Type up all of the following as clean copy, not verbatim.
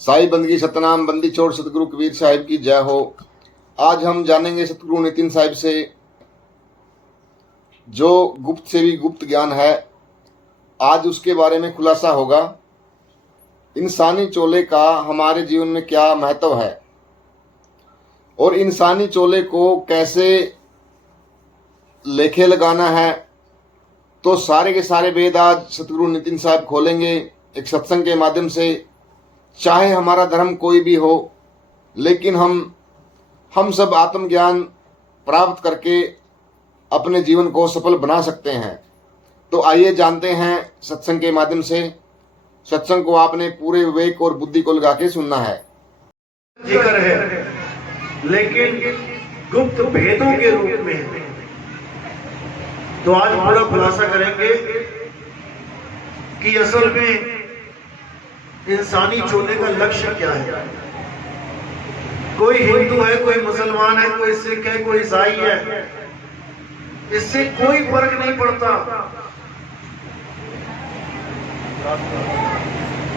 साई बंदगी सतनाम बंदी छोड़ सतगुरु कबीर साहिब की जय हो। आज हम जानेंगे सतगुरु नितिन साहिब से जो गुप्त से भी गुप्त ज्ञान है। आज उसके बारे में खुलासा होगा। इंसानी चोले का हमारे जीवन में क्या महत्व है और इंसानी चोले को कैसे लेखे लगाना है। तो सारे के सारे वेद आज सतगुरु नितिन साहब खोलेंगे एक सत्संग के माध्यम से। चाहे हमारा धर्म कोई भी हो, लेकिन हम सब आत्मज्ञान प्राप्त करके अपने जीवन को सफल बना सकते हैं। तो आइए जानते हैं सत्संग के माध्यम से। सत्संग को आपने पूरे विवेक और बुद्धि को लगा के सुनना है। जिक्र है लेकिन गुप्त भेदों के रूप में है। तो आज पूरा खुलासा करेंगे कि असल में इंसानी चोले का लक्ष्य क्या है। कोई हिंदू है, कोई मुसलमान है, कोई सिख है, कोई ईसाई है, इससे कोई फर्क नहीं पड़ता।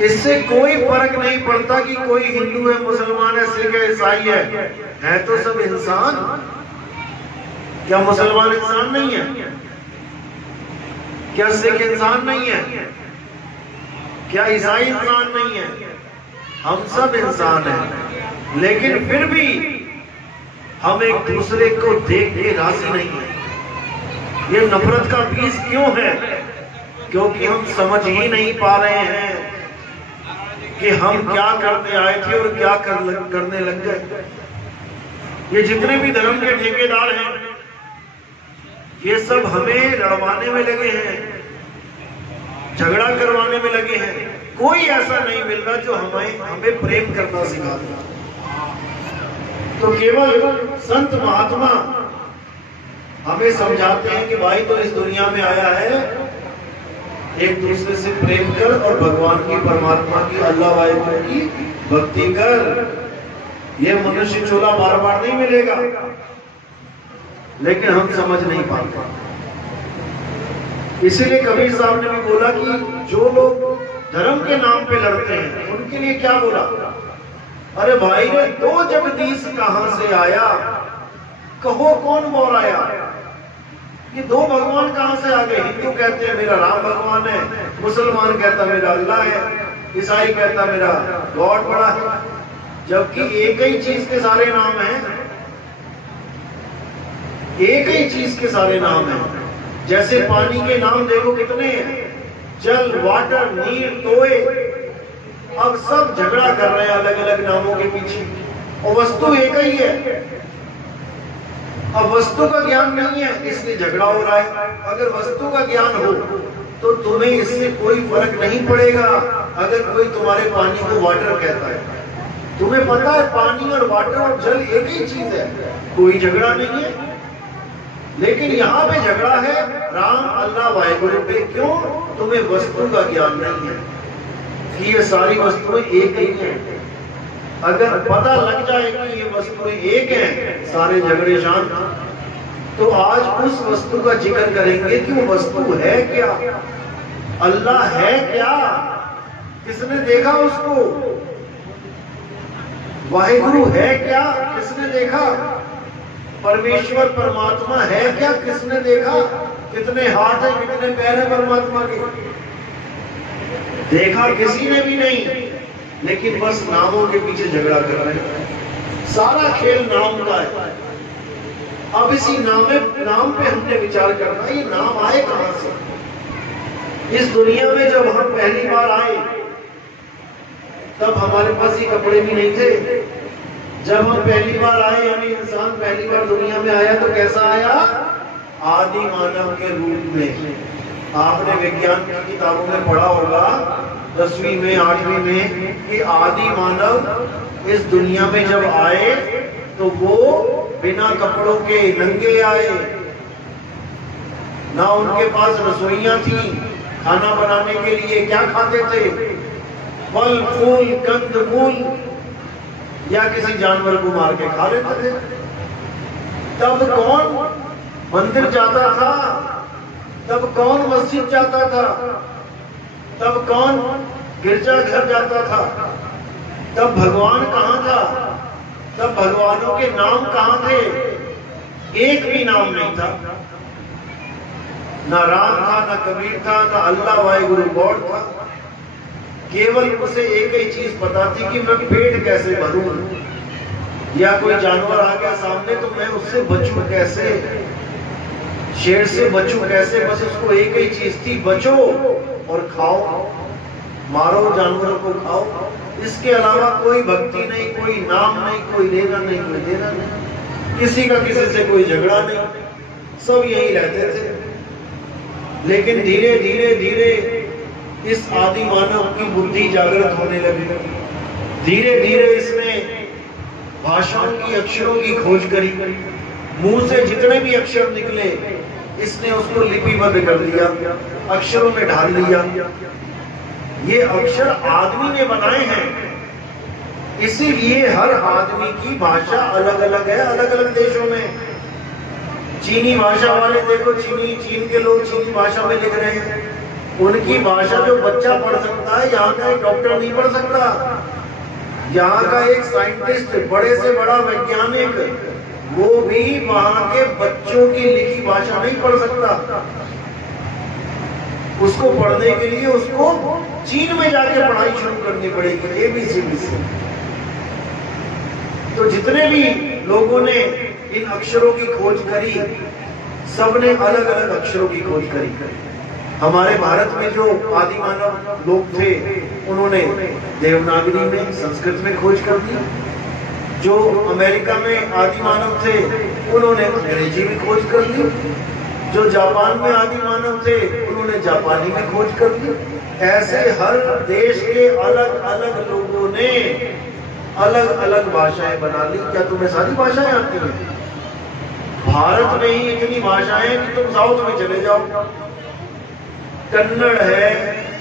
इससे कोई फर्क नहीं पड़ता कि कोई हिंदू है, मुसलमान है, सिख है, ईसाई है तो सब इंसान। क्या मुसलमान इंसान नहीं है? क्या सिख इंसान नहीं है? क्या ईसाई इंसान नहीं है? हम सब इंसान हैं, लेकिन फिर भी हम एक दूसरे को देख के राजी नहीं है। ये नफरत का बीज क्यों है? क्योंकि हम समझ ही नहीं पा रहे हैं कि हम क्या करने आए थे और क्या करने लग गए। ये जितने भी धर्म के ठेकेदार हैं, ये सब हमें लड़वाने में लगे हैं, झगड़ा करवाने में लगे हैं। कोई ऐसा नहीं मिल रहा जो हमें प्रेम करना सिखा दे। तो केवल संत महात्मा हमें समझाते हैं कि भाई तो इस दुनिया में आया है, एक दूसरे से प्रेम कर और भगवान की, परमात्मा की, अल्लाह वाहिगुरु की भक्ति कर। ये मनुष्य चोला बार बार नहीं मिलेगा, लेकिन हम समझ नहीं पाते। इसीलिए कबीर साहब ने भी बोला कि जो लोग धर्म के नाम पे लड़ते हैं उनके लिए क्या बोला? अरे भाई रे, दो जगदीश कहां से आया, कहो कौन बोल आया। ये दो भगवान कहां से आ गए? हिंदू कहते हैं मेरा राम भगवान है, मुसलमान कहता मेरा अल्लाह है, ईसाई कहता मेरा गॉड बड़ा है, जबकि एक ही चीज के सारे नाम हैं। एक ही चीज के सारे नाम हैं। जैसे पानी के नाम देखो कितने हैं, जल, वाटर, नीर, तोए। अब सब झगड़ा कर रहे हैं अलग अलग नामों के पीछे, और वस्तु एक ही है। अब वस्तु का ज्ञान नहीं है इसलिए झगड़ा हो रहा है। अगर वस्तु का ज्ञान हो तो तुम्हें इससे कोई फर्क नहीं पड़ेगा। अगर कोई तुम्हारे पानी को वाटर कहता है, तुम्हें पता है पानी और वाटर और जल एक ही चीज है, कोई झगड़ा नहीं है। लेकिन यहाँ पे झगड़ा है राम, अल्लाह, वाहिगुरु पे। क्यों? तुम्हें वस्तु का ज्ञान नहीं है कि ये सारी वस्तुएं एक ही हैं। अगर पता लग जाए कि ये वस्तुएं एक हैं, सारे झगड़े शांत। तो आज उस वस्तु का जिक्र करेंगे कि वो वस्तु है क्या, अल्लाह है क्या, किसने देखा उसको, वाहिगुरु है क्या, किसने देखा, परमेश्वर परमात्मा है क्या, किसने देखा, कितने हाथ है, कितने पैर है परमात्मा के, देखा किसी ने भी नहीं। लेकिन बस नामों के पीछे झगड़ा कर रहे हैं। सारा खेल नाम का है। अब इसी नाम पे हमने विचार करना, ये नाम आए कहां से। इस दुनिया में जब हम पहली बार आए तब हमारे पास ये कपड़े भी नहीं थे। जब हम पहली बार आए, यानी इंसान पहली बार दुनिया में आया, तो कैसा आया? आदि मानव के रूप में। आपने विज्ञान की किताबों में पढ़ा होगा 10वीं में, 8वीं में, कि आदि मानव इस दुनिया में जब आए तो वो बिना कपड़ों के नंगे आए। ना उनके पास रसोइयां थी खाना बनाने के लिए। क्या खाते थे? फल, फूल, कंद मूल, या किसी जानवर को मार के खा लेते थे। तब कौन मंदिर जाता था? तब कौन मस्जिद जाता था? तब कौन गिरजा घर जाता था? तब भगवान कहां था? तब भगवानों के नाम कहां थे? एक भी नाम नहीं था। ना राम था, ना कबीर था, ना अल्लाह वाहिगुरु गॉड था। केवल उसे एक ही चीज पता थी कि मैं पेट कैसे भरूं, या कोई जानवर आ गया सामने तो मैं उससे बचूं कैसे, शेर से बचूं कैसे। बस उसको एक ही चीज थी, बचो और खाओ, मारो जानवरों को खाओ। इसके अलावा कोई भक्ति नहीं, कोई नाम नहीं, कोई लेना नहीं, कोई देना नहीं, किसी का किसी से कोई झगड़ा नहीं, सब यही रहते थे। लेकिन धीरे धीरे धीरे इस आदि मानव की बुद्धि जागृत होने लगी। धीरे धीरे इसने भाषाओं की, अक्षरों की खोज करी। मुंह से जितने भी अक्षर निकले इसने उसको लिपिबद्ध कर दिया, अक्षरों में ढाल दिया। ये अक्षर आदमी ने बनाए हैं, इसीलिए हर आदमी की भाषा अलग अलग है, अलग अलग देशों में। चीनी भाषा वाले देखो, चीन के लोग चीनी भाषा में लिख रहे हैं। उनकी भाषा जो बच्चा पढ़ सकता है, यहाँ का एक डॉक्टर नहीं पढ़ सकता। यहाँ का एक साइंटिस्ट, बड़े से बड़ा वैज्ञानिक, वो भी वहां के बच्चों की लिखी भाषा नहीं पढ़ सकता। उसको पढ़ने के लिए उसको चीन में जाके पढ़ाई शुरू करनी पड़ेगी, ABCD से। तो जितने भी लोगों ने इन अक्षरों की खोज करी, सबने अलग अलग अक्षरों की खोज करी। हमारे भारत में जो आदि मानव लोग थे, उन्होंने देवनागरी में, संस्कृत में खोज कर दी। जो अमेरिका में आदि मानव थे, उन्होंने अंग्रेजी में खोज कर ली। जो जापान में आदि मानव थे, उन्होंने जापानी में खोज कर ली। ऐसे हर देश के अलग अलग लोगों ने अलग अलग भाषाएं बना ली। क्या तुम्हें सारी भाषाएं आती हैं? भारत में ही इतनी भाषाएं कि तुम साउथ में चले जाओ, कन्नड़ है,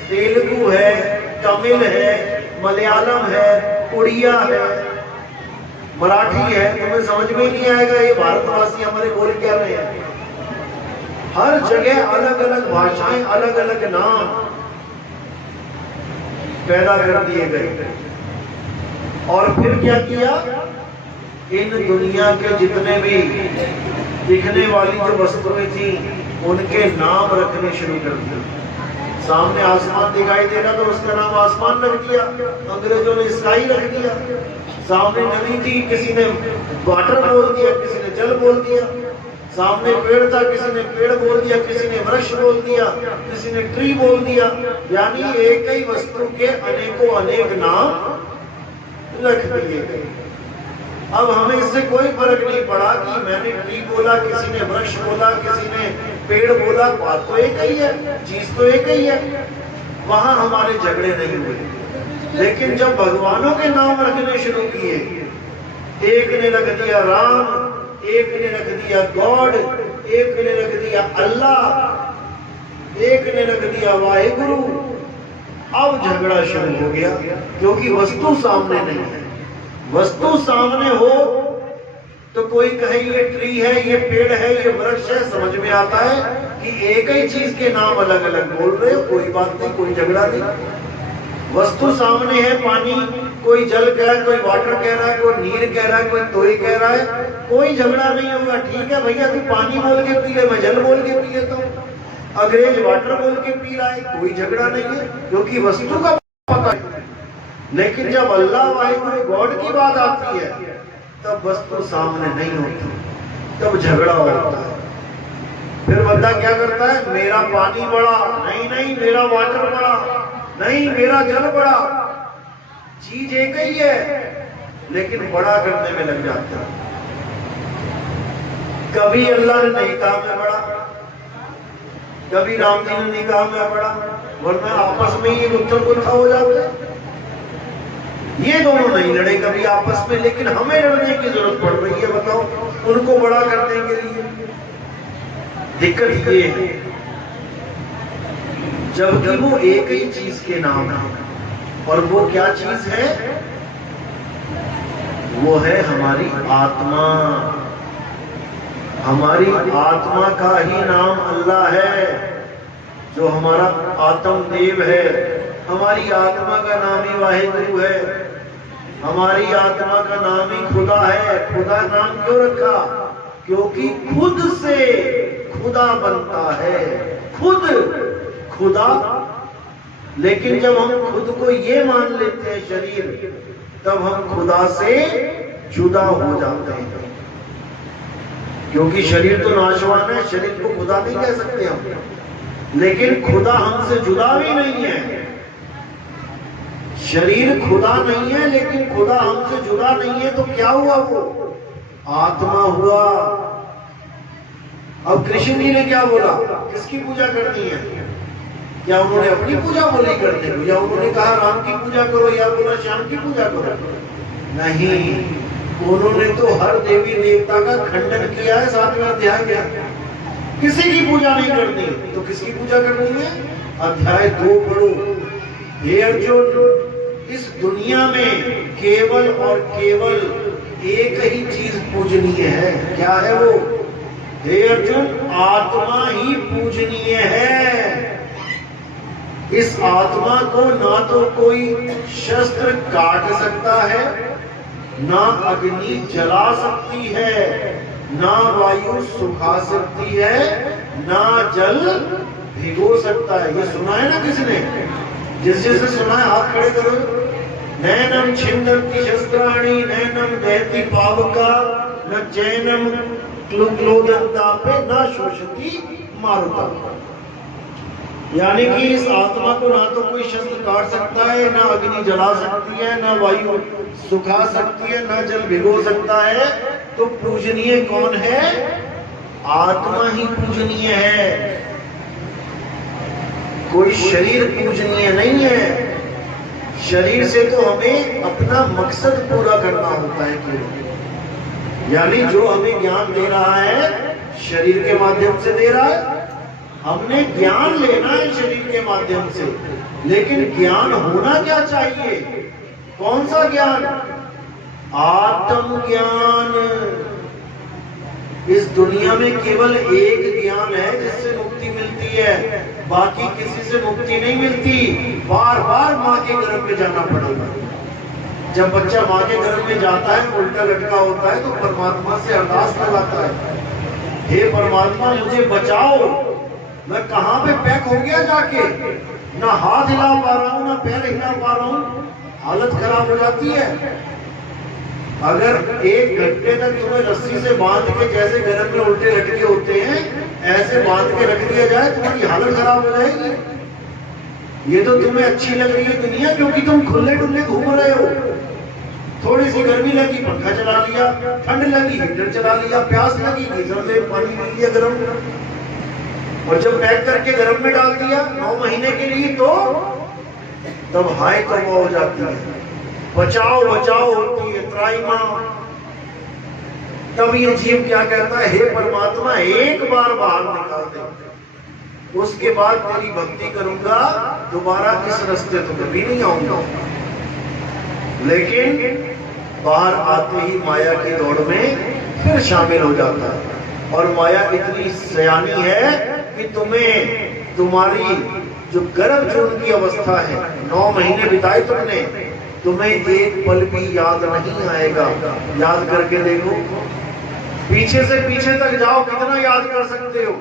तेलुगु है, तमिल है, मलयालम है, उड़िया है, मराठी है। तुम्हें समझ में नहीं आएगा ये भारतवासी हमारे बोल क्या रहे हैं। हर जगह अलग अलग भाषाएं, अलग अलग नाम पैदा कर दिए गए। और फिर क्या किया? इन दुनिया के जितने भी दिखने वाली जो वस्तुएं थी, उनके नाम रखने शुरू कर दिए। सामने आसमान दिखाई दे रहा तो उसका नाम आसमान रख दिया, अंग्रेजों ने स्काई रख दिया। सामने नदी थी, किसी ने वाटर बोल दिया, किसी ने जल बोल दिया। सामने पेड़ था, किसी ने पेड़ बोल दिया, किसी ने वृक्ष बोल दिया, किसी ने ट्री बोल दिया। यानी एक ही वस्तु के अनेकों अनेक नाम रख दिए गए। अब हमें इससे कोई फर्क नहीं पड़ा कि मैंने ट्री बोला, किसी ने वृक्ष बोला, किसी ने पेड़ बोला, बात तो एक ही है, चीज तो एक ही है। वहां हमारे झगड़े नहीं हुए। लेकिन जब भगवानों के नाम रखने शुरू किए, एक ने रख दिया राम, एक ने रख दिया गॉड, एक ने रख दिया अल्लाह, एक ने रख दिया वाहिगुरु, अब झगड़ा शुरू हो गया। क्योंकि वस्तु सामने नहीं है। वस्तु सामने हो तो कोई कहे ये ट्री है, ये पेड़ है, ये वृक्ष है, समझ में आता है कि एक ही चीज के नाम अलग अलग बोल रहे हो, कोई बात नहीं, कोई झगड़ा नहीं। वस्तु सामने है, पानी, कोई जल कह रहा है, कोई वाटर कह रहा है, कोई नीर कह रहा है, कोई तोई कह रहा है, कोई झगड़ा नहीं होगा। ठीक है भैया, तू पानी बोल के पी ले, मैं जल बोल के पी लेता हूँ, अंग्रेज वाटर बोल के पी रहा है, कोई झगड़ा नहीं है, क्योंकि वस्तु का पता है। लेकिन जब अल्लाह वाहिगुरु गॉड की बात आती है, तब वस्तु सामने नहीं होती, तब झगड़ा होता है। फिर बंदा क्या करता है? मेरा पानी बड़ा, नहीं नहीं मेरा वाटर बड़ा, नहीं मेरा जल बड़ा। चीज एक ही है, लेकिन बड़ा करने में लग जाता है। कभी अल्लाह ने नहीं कहा मैं बड़ा, कभी राम जी ने नहीं कहा मैं बड़ा, वरना आपस में ही गुत्थम गुत्था हो जाते। ये दोनों नहीं लड़े कभी आपस में, लेकिन हमें लड़ने की जरूरत पड़ रही है। बताओ, उनको बड़ा करने के लिए। दिक्कत ये है, जबकि वो एक ही चीज के नाम है। और वो क्या चीज है? वो है हमारी आत्मा। हमारी आत्मा का ही नाम अल्लाह है, जो हमारा आत्म देव है। हमारी आत्मा का नाम ही वाहिगुरु है। हमारी आत्मा का नाम ही खुदा है। खुदा नाम क्यों रखा? क्योंकि खुद से खुदा बनता है, खुद खुदा। लेकिन जब हम खुद को ये मान लेते हैं शरीर, तब हम खुदा से जुदा हो जाते हैं। क्योंकि शरीर तो नाशवान है, शरीर को खुदा नहीं कह सकते हम। लेकिन खुदा हमसे जुदा भी नहीं है। शरीर खुदा नहीं है, लेकिन खुदा हमसे जुदा नहीं है, तो क्या हुआ? वो आत्मा हुआ। अब कृष्ण जी ने क्या बोला? किसकी पूजा करनी है? क्या उन्होंने अपनी पूजा बोली करने को, या उन्होंने कहा राम की पूजा करो, या बोला श्याम की पूजा करो? नहीं, उन्होंने तो हर देवी देवता का खंडन किया है 7वें अध्याय में। किसी की पूजा नहीं करनी, तो किसकी पूजा करनी है? अध्याय 2 पढ़ो। हे अर्जुन, इस दुनिया में केवल और केवल एक ही चीज पूजनीय है। क्या है वो? हे अर्जुन, आत्मा ही पूजनीय है। इस आत्मा को ना तो कोई शस्त्र काट सकता है, ना अग्नि जला सकती है, ना वायु सुखा सकती है, ना जल भिगो सकता है। ये सुना है ना किसी ने? जिसने सुना है हाथ खड़े करो। नैनम छिन्दन्ति शस्त्राणि, नैनम दहति पावका, न चैनम क्लोदन्तापे, न शोषति मारुता। यानी कि इस आत्मा को ना तो कोई शस्त्र काट सकता है, ना अग्नि जला सकती है, ना वायु सुखा सकती है, ना जल भिगो सकता है। तो पूजनीय कौन है? आत्मा ही पूजनीय है, कोई शरीर पूजनीय नहीं है। शरीर से तो हमें अपना मकसद पूरा करना होता है केवल। यानी जो हमें ज्ञान दे रहा है, शरीर के माध्यम से दे रहा है। हमने ज्ञान लेना है शरीर के माध्यम से, लेकिन ज्ञान होना क्या चाहिए? कौन सा ज्ञान? आत्म ज्ञान। इस दुनिया में केवल एक ज्ञान है जिससे मुक्ति मिलती है, बाकी किसी से मुक्ति नहीं मिलती। बार बार माँ के गर्भ में जाना पड़ेगा। जब बच्चा माँ के गर्भ में जाता है, उल्टा लटका होता है, तो परमात्मा से अरदास करवाता है, हे परमात्मा मुझे बचाओ, मैं कहाँ पे पैक हो गया जाके, ना हाथ हिला पा रहा हूँ, ना पैर हिला पा रहा हूँ। हालत खराब हो जाती है। अगर 1 घंटे तक तुम्हें रस्सी से बांध के, जैसे गर्भ में उल्टे लटके होते हैं, ऐसे बांध के रख दिया जाए, तुम्हारी हालत खराब हो जाएगी। ये तो तुम्हें अच्छी लग रही है दुनिया, क्योंकि तुम खुले डुल्ले घूम रहे हो। थोड़ी सी गर्मी लगी, पंखा चला लिया, ठंड लगी, हीटर चला लिया, प्यास लगी, गीजर से पानी पी लिया गर्म, और जब पैक करके गर्म में डाल दिया 9 महीने के लिए, तो तब हाय तौबा हो जाती है, बचाओ बचाओ होती है, त्राई मां। तब ये जीव क्या कहता है? हे परमात्मा, एक बार बाहर निकाल दे, उसके बाद तेरी भक्ति करूंगा, दोबारा इस रास्ते तो कभी नहीं आऊंगा। लेकिन बाहर आते ही माया की दौड़ में फिर शामिल हो जाता है। और माया इतनी सयानी है कि तुम्हें, तुम्हारी जो गर्भ जून की अवस्था है, 9 महीने बिताए तुमने, तुम्हें एक पल भी याद नहीं आएगा। याद करके देखो, पीछे से पीछे तक जाओ, कितना याद कर सकते हो?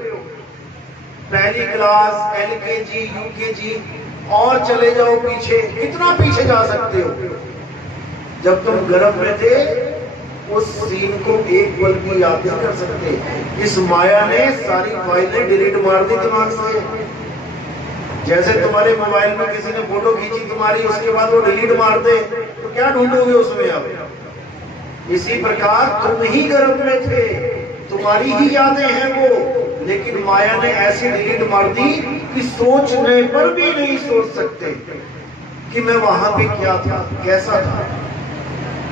पहली क्लास, LKG, UKG, और चले जाओ पीछे, कितना पीछे जा सकते हो? जब तुम गर्भ में थे, उस सीन को एक पल भी याद नहीं कर सकते। इस माया ने सारी फाइलें डिलीट मार दी दिमाग से। जैसे तुम्हारे मोबाइल में किसी ने फोटो खींची तुम्हारी, उसके बाद वो डिलीट मार दे, तो क्या ढूंढोगे उसमें आप? इसी प्रकार तुम ही गर्भ में थे, तुम्हारी ही यादें हैं वो, लेकिन माया ने ऐसी डिलीट मार दी कि सोचने पर भी नहीं सोच सकते कि मैं वहां पे क्या था, कैसा था।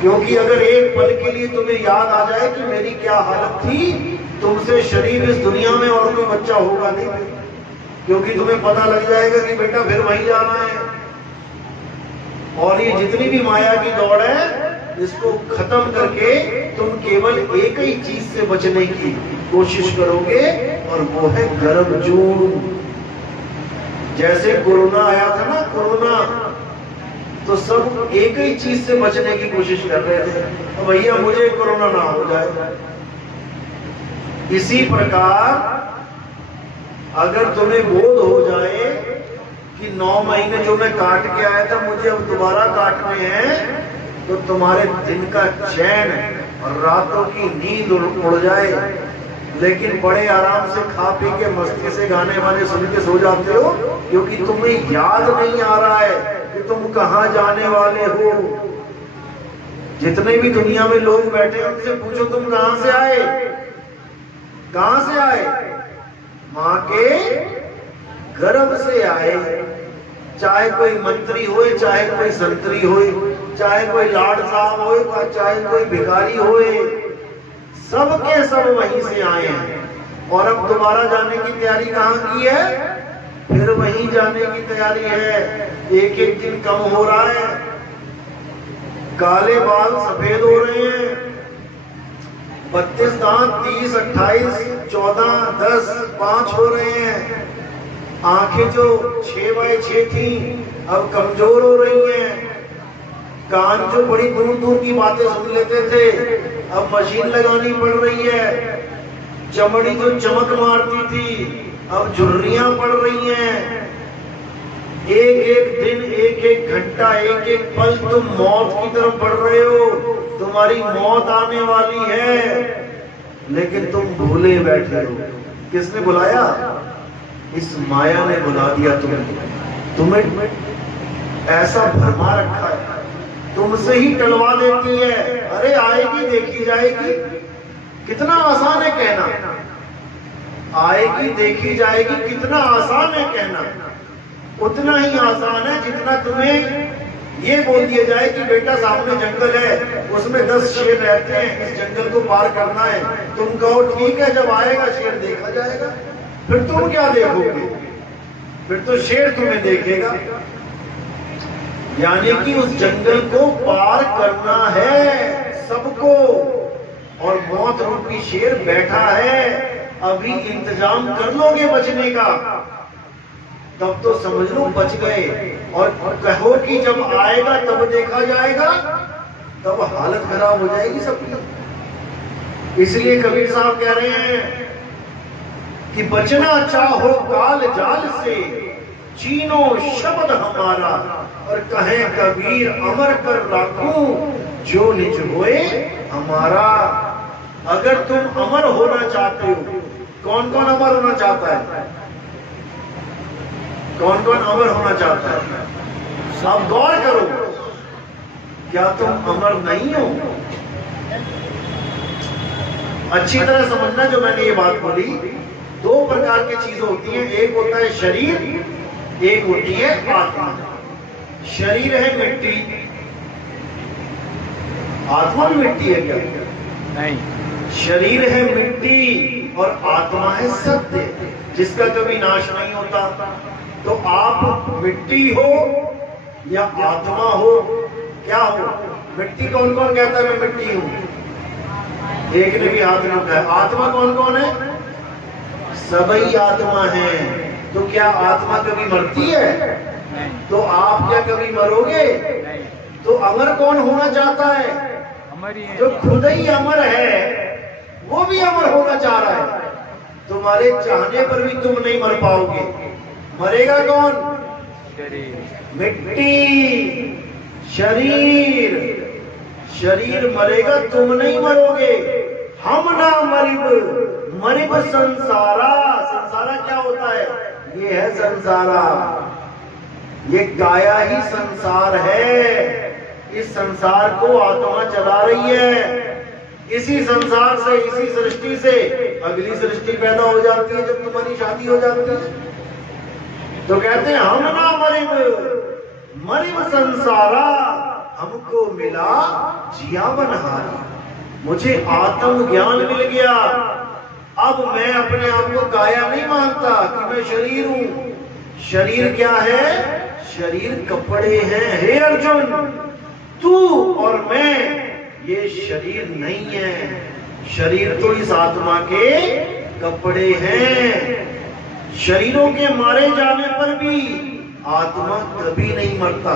क्योंकि अगर एक पल के लिए तुम्हें याद आ जाए कि मेरी क्या हालत थी, तुमसे शरीर इस दुनिया में और कोई बच्चा होगा नहीं, क्योंकि तुम्हें पता लग जाएगा कि बेटा फिर वहीं जाना है। और ये जितनी भी माया की दौड़ है, इसको खत्म करके तुम केवल एक ही चीज से बचने की कोशिश करोगे, और वो है गर्भ जून। जैसे कोरोना आया था ना, कोरोना, तो सब एक ही चीज से बचने की कोशिश कर रहे थे, तो भैया मुझे कोरोना ना हो जाए। इसी प्रकार अगर तुम्हें बोध हो जाए कि 9 महीने जो मैं काट के आया था मुझे अब दोबारा काटने हैं, तो तुम्हारे दिन का चैन और रातों की नींद उड़ जाए। लेकिन बड़े आराम से खा पी के मस्ती से गाने वाने सुन के सो जाते हो, क्योंकि तुम्हें याद नहीं आ रहा है कि तुम कहां जाने वाले हो। जितने भी दुनिया में लोग बैठे हैं उनसे पूछो तुम कहां से आए, कहां से आए? मां के गर्भ से आए। चाहे कोई मंत्री होए, चाहे कोई संतरी होए, चाहे कोई लाड साहब होए, चाहे कोई भिखारी होए, सबके सब वहीं से आए हैं। और अब दोबारा जाने की तैयारी कहां की है? फिर वहीं जाने की तैयारी है। एक एक दिन कम हो रहा है, काले बाल सफेद हो रहे हैं, 32 दांत 30, 28, 14, 10, 5 हो रहे हैं। आंखें जो 6x6 थी अब कमजोर हो रही हैं। कान जो बड़ी दूर दूर की बातें सुन लेते थे अब मशीन लगानी पड़ रही है। चमड़ी जो चमक मारती थी अब झुर्रियां पड़ रही हैं। एक एक दिन, एक एक घंटा, एक एक पल तुम मौत की तरफ बढ़ रहे हो। तुम्हारी मौत आने वाली है, लेकिन तुम भूले बैठे हो। किसने बुलाया? इस माया ने बुला दिया तुम्हें ऐसा भरमा रखा है, तुमसे ही टलवा देती है। अरे आएगी देखी जाएगी, कितना आसान है कहना। आएगी देखी जाएगी, कितना आसान है कहना। उतना ही आसान है जितना तुम्हें ये बोल दिया जाए कि बेटा सामने जंगल है, उसमें 10 शेर रहते हैं, इस जंगल को पार करना है। तुम कहो ठीक है, जब आएगा शेर देखा जाएगा। फिर तुम क्या देखोगे? फिर तो शेर तुम्हें देखेगा। यानी कि उस जंगल को पार करना है सबको, और मौत रूपी शेर बैठा है। अभी इंतजाम कर लोगे बचने का, तब तो समझ लो बच गए। और कहो कि जब आएगा तब देखा जाएगा, तब हालत खराब हो जाएगी सबकी। इसलिए कबीर साहब कह रहे हैं कि बचना चाहो काल जाल से, चीनो शब्द हमारा। और कहे कबीर अमर कर राखूं, जो निज होए हमारा। अगर तुम अमर होना चाहते हो, कौन कौन अमर होना चाहता है? कौन कौन अमर होना चाहता है? आप गौर करो, क्या तुम अमर नहीं हो? अच्छी तरह समझना जो मैंने ये बात बोली। 2 प्रकार की चीजें होती हैं, एक होता है शरीर, एक होती है आत्मा। शरीर है मिट्टी, आत्मा भी मिट्टी है क्या? नहीं। शरीर है मिट्टी और आत्मा है सत्य, जिसका कभी नाश नहीं होता। तो आप मिट्टी हो या आत्मा हो? क्या हो? मिट्टी कौन कौन कहता है मैं मिट्टी हूं? एक ने भी हाथ नहीं उठाया। आत्मा कौन कौन है? सभी आत्मा है। तो क्या आत्मा कभी मरती है? तो आप क्या कभी मरोगे? तो अमर कौन होना चाहता है? जो खुद ही अमर है वो भी अमर होना चाह रहा है। तुम्हारे चाहने पर भी तुम नहीं मर पाओगे। मरेगा कौन? मिट्टी, शरीर। शरीर मरेगा, तुम नहीं मरोगे। हम ना मरिब, मरिब संसारा। संसारा क्या होता है? ये है संसारा, ये काया ही संसार है। इस संसार को आत्मा चला रही है। इसी संसार से, इसी सृष्टि से अगली सृष्टि पैदा हो जाती है जब तुम्हारी शादी हो जाती है। तो कहते हैं हम ना मरिब, मरिब संसारा। हमको मिला जिया बनहारा। मुझे आत्म ज्ञान मिल गया। अब मैं अपने आप को काया नहीं मानता कि मैं शरीर हूं। शरीर क्या है? शरीर कपड़े हैं। हे अर्जुन, तू और मैं ये शरीर नहीं है। शरीर तो इस आत्मा के कपड़े हैं। शरीरों के मारे जाने पर भी आत्मा कभी नहीं मरता।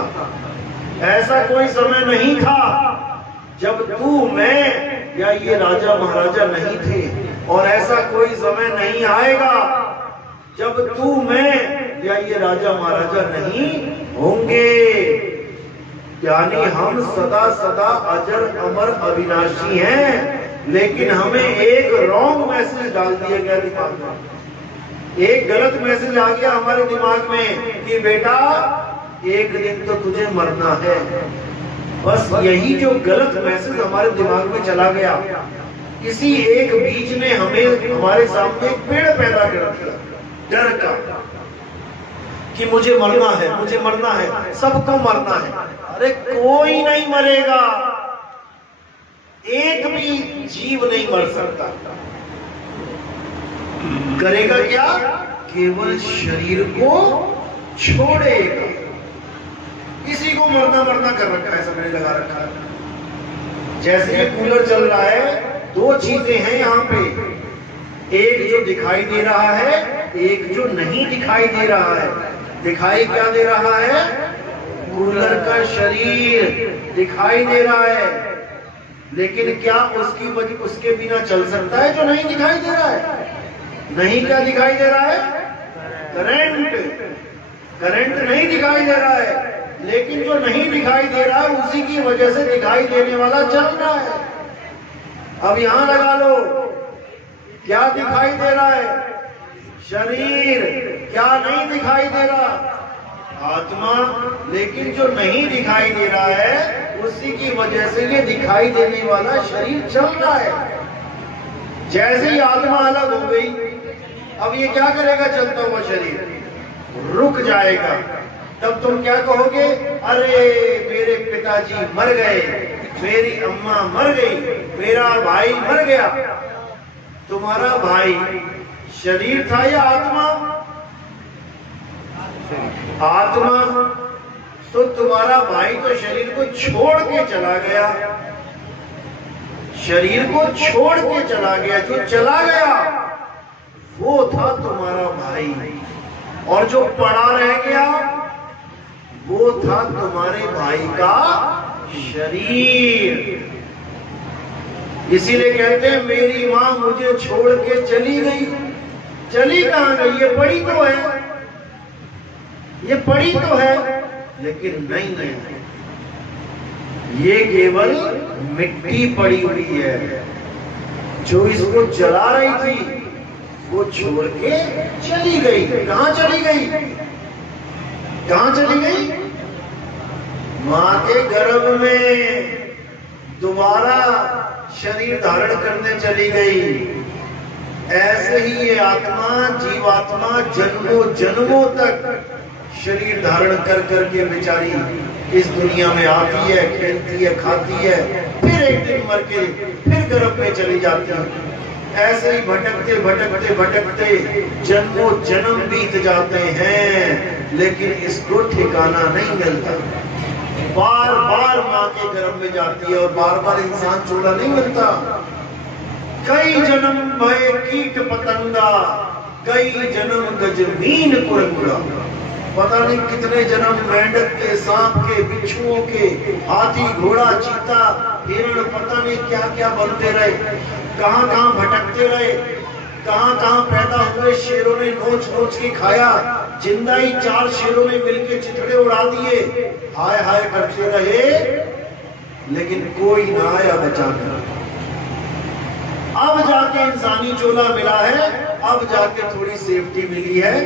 ऐसा कोई समय नहीं था जब तू, मैं या ये राजा महाराजा नहीं थे, और ऐसा कोई समय नहीं आएगा जब तू, मैं या ये राजा महाराजा नहीं होंगे। यानी हम सदा सदा अजर अमर अविनाशी हैं, लेकिन हमें एक रॉन्ग मैसेज डाल दिया गया दिमाग में, एक गलत मैसेज आ गया हमारे दिमाग में कि बेटा एक दिन तो तुझे मरना है। बस यही जो गलत मैसेज हमारे दिमाग में चला गया, इसी एक बीज ने हमें, हमारे सामने एक पेड़ पैदा कर दिया डर का, कि मुझे मरना है, मुझे मरना है, सबको मरना है। अरे कोई नहीं मरेगा, एक भी जीव नहीं मर सकता। करेगा क्या? केवल शरीर को छोड़ेगा। किसी को मरना मरना कर रखा है, सबने लगा रखा है। जैसे ये कूलर चल रहा है, दो चीजें हैं यहाँ पे, एक जो दिखाई दे रहा है, एक जो नहीं दिखाई दे रहा है। दिखाई क्या दे रहा है? कूलर का शरीर दिखाई दे रहा है, लेकिन क्या उसकी वजह, उसके बिना चल सकता है जो नहीं दिखाई दे रहा है? नहीं, क्या दिखाई दे रहा है? करंट। करंट नहीं दिखाई दे रहा है, लेकिन जो नहीं दिखाई दे रहा है उसी की वजह से दिखाई देने वाला चल रहा है। अब यहां लगा लो, क्या दिखाई दे रहा है? शरीर। क्या नहीं दिखाई दे रहा? आत्मा। लेकिन जो नहीं दिखाई दे रहा है उसी की वजह से ये दिखाई देने वाला शरीर चल रहा है। जैसे ही आत्मा अलग हो गई, अब ये क्या करेगा? चलता हुआ शरीर रुक जाएगा। तब तुम क्या कहोगे? अरे मेरे पिताजी मर गए, मेरी अम्मा मर गई, मेरा भाई मर गया। तुम्हारा भाई शरीर था या आत्मा? आत्मा। तो तुम्हारा भाई तो शरीर को छोड़ के चला गया, शरीर को छोड़ के चला गया। जो चला गया वो था तुम्हारा भाई, और जो पड़ा रह गया वो था तुम्हारे भाई का शरीर। इसीलिए कहते हैं मेरी माँ मुझे छोड़ के चली गई। चली कहाँ गई? ये पड़ी तो है, ये पड़ी तो है, लेकिन नहीं है, ये केवल मिट्टी पड़ी हुई है। जो इसको जला रही थी वो छोड़ के चली गई। कहाँ चली गई? कहाँ चली गई? माँ के गर्भ में दोबारा शरीर धारण करने चली गई। ऐसे ही ये आत्मा, जीवात्मा जन्मों जन्मों तक शरीर धारण कर करके बेचारी इस दुनिया में आती है, खेलती है, खाती है, फिर एक दिन मर के फिर गर्भ में चली जाती है। ऐसे ही भटकते भटकते भटकते जन्मों जन्म बीत जाते हैं, लेकिन इसको ठिकाना नहीं मिलता। बार बार माँ के गर्भ में जाती है और बार बार इंसान चूड़ा नहीं मिलता। कई जन्म भय कीट पतंगा, कई जन्म गजमीन कुरकुरा। पता नहीं कितने जन्म मेंढक के, सांप के, बिच्छुओं के, हाथी, घोड़ा, चीता, हिरण, पता नहीं क्या क्या बनते रहे, कहां कहां भटकते रहे, कहां कहां पैदा हुए। शेरों ने नोच नोच के खाया, जिंदा ही 4 शेरों ने मिलकर चिथड़े उड़ा दिए, हाय हाय करते रहे, लेकिन कोई ना आया बचाने। अब जाके इंसानी चोला मिला है, अब जाके थोड़ी सेफ्टी मिली है।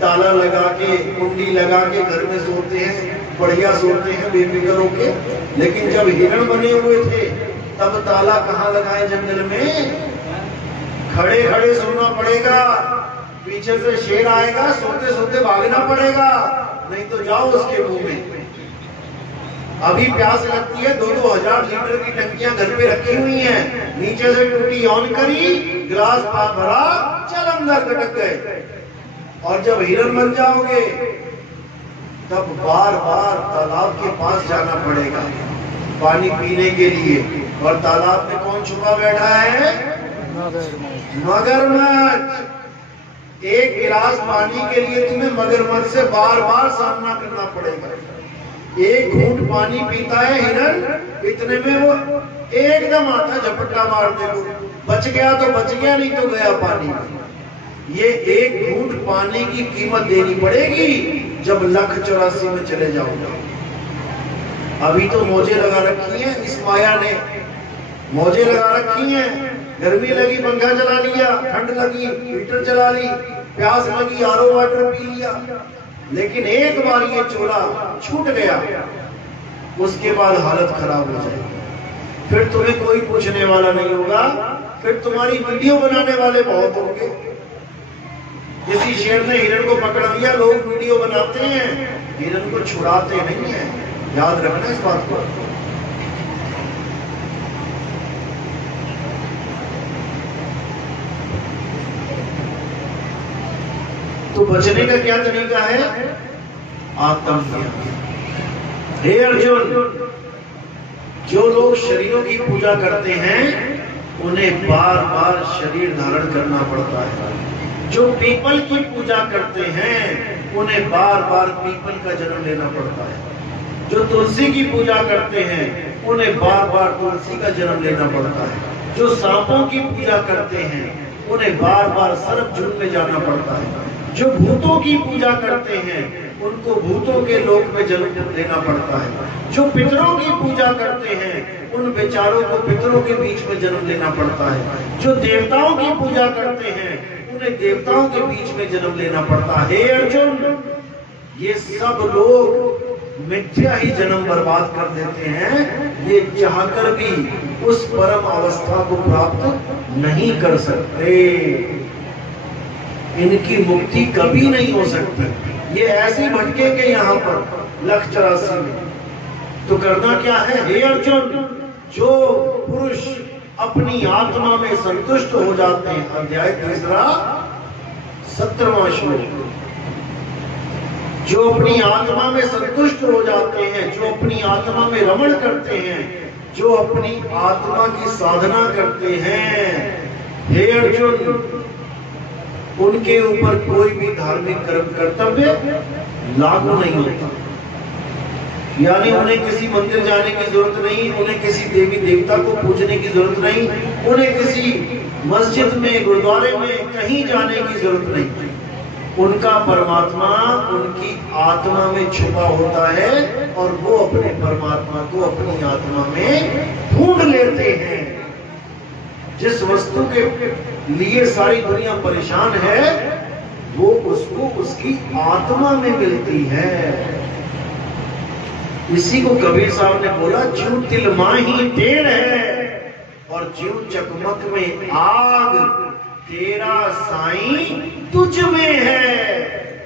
ताला लगा के, कुंडी लगा के घर में सोते हैं, बढ़िया सोते हैं बेफिक्र होके। लेकिन जब हिरण बने हुए थे तब ताला कहाँ लगाए? जंगल में खड़े खड़े सोना पड़ेगा, पीछे से शेर आएगा, सोते सोते भागना पड़ेगा, नहीं तो जाओ उसके मुंह में। अभी प्यास लगती है, 2-2 हजार लीटर की टंकियां घर पे रखी हुई हैं, नीचे से टूटी ऑन करी, गिलास भरा, चल अंदर कटक गए। और जब हिरण मर जाओगे तब बार बार तालाब के पास जाना पड़ेगा पानी पीने के लिए। और तालाब में कौन छुपा बैठा है? मगरमच्छ। एक गिलास पानी के लिए तुम्हें मगरमच्छ से बार बार सामना करना पड़ेगा। एक घूंट पानी पीता है हिरन, इतने में वो एकदम आता झपट्टा मार दे, बच गया तो बच गया, नहीं तो गया पानी में। ये एक घूंट पानी की कीमत देनी पड़ेगी जब 1,84,000 में चले जाओगे। अभी तो मौजे लगा रखी हैं इस माया ने, मौजे लगा रखी हैं। गर्मी लगी पंखा चला लिया, ठंड लगी हीटर चला ली, प्यास लगी आरओ वाटर पी लिया, लेकिन एक बार ये चोला छूट गया, उसके बाद हालत खराब हो जाएगी। फिर तुम्हें कोई पूछने वाला नहीं होगा, फिर तुम्हारी वीडियो बनाने वाले बहुत होंगे। किसी शेर ने हिरण को पकड़ लिया, लोग वीडियो बनाते हैं, हिरण को छुड़ाते नहीं है। याद रखना इस बात को। तो बचने का क्या तरीका है? आत्मज्ञान। हे अर्जुन, जो लोग शरीरों की पूजा करते हैं उन्हें बार बार शरीर धारण करना पड़ता है। जो पीपल की पूजा करते हैं उन्हें बार बार पीपल का जन्म लेना पड़ता है। जो तुलसी की पूजा करते हैं उन्हें बार बार तुलसी का जन्म लेना पड़ता है। जो सांपों की पूजा करते हैं उन्हें बार बार सर्प झुंड में जाना पड़ता है। जो भूतों की पूजा करते हैं उनको भूतों के लोक में जन्म लेना पड़ता है। जो पितरों की पूजा करते हैं उन बेचारों को पितरों के बीच में जन्म लेना पड़ता है। जो देवताओं की पूजा करते हैं उन्हें देवताओं के बीच में जन्म लेना पड़ता है। हे अर्जुन, ये सब लोग मिथ्या ही जन्म बर्बाद कर देते हैं, ये चाहकर भी उस परम अवस्था को प्राप्त नहीं कर सकते। इनकी मुक्ति कभी नहीं हो सकती, ये ऐसे भटकेंगे यहाँ पर 1,84,000 में। तो करना क्या है? हे अर्जुन, जो पुरुष अपनी आत्मा में संतुष्ट हो जाते हैं, अध्याय 3 17वां श्लोक, जो अपनी आत्मा में संतुष्ट हो जाते हैं, जो अपनी आत्मा में रमण करते हैं, जो अपनी आत्मा की साधना करते हैं, हे अर्जुन, उनके ऊपर कोई भी धार्मिक कर्म कर्तव्य लागू नहीं होता। यानी उन्हें किसी मंदिर जाने की जरूरत नहीं, उन्हें किसी देवी देवता को पूजने की जरूरत नहीं, उन्हें किसी मस्जिद में, गुरुद्वारे में कहीं जाने की जरूरत नहीं। उनका परमात्मा उनकी आत्मा में छुपा होता है और वो अपने परमात्मा को अपनी आत्मा में ढूंढ लेते हैं। जिस वस्तु के लिए सारी दुनिया परेशान है वो उसको उसकी आत्मा में मिलती है। इसी को कबीर साहब ने बोला, जीव तिल माही टेढ़ है और जीव चकमक में आग, तेरा साईं तुझ में है,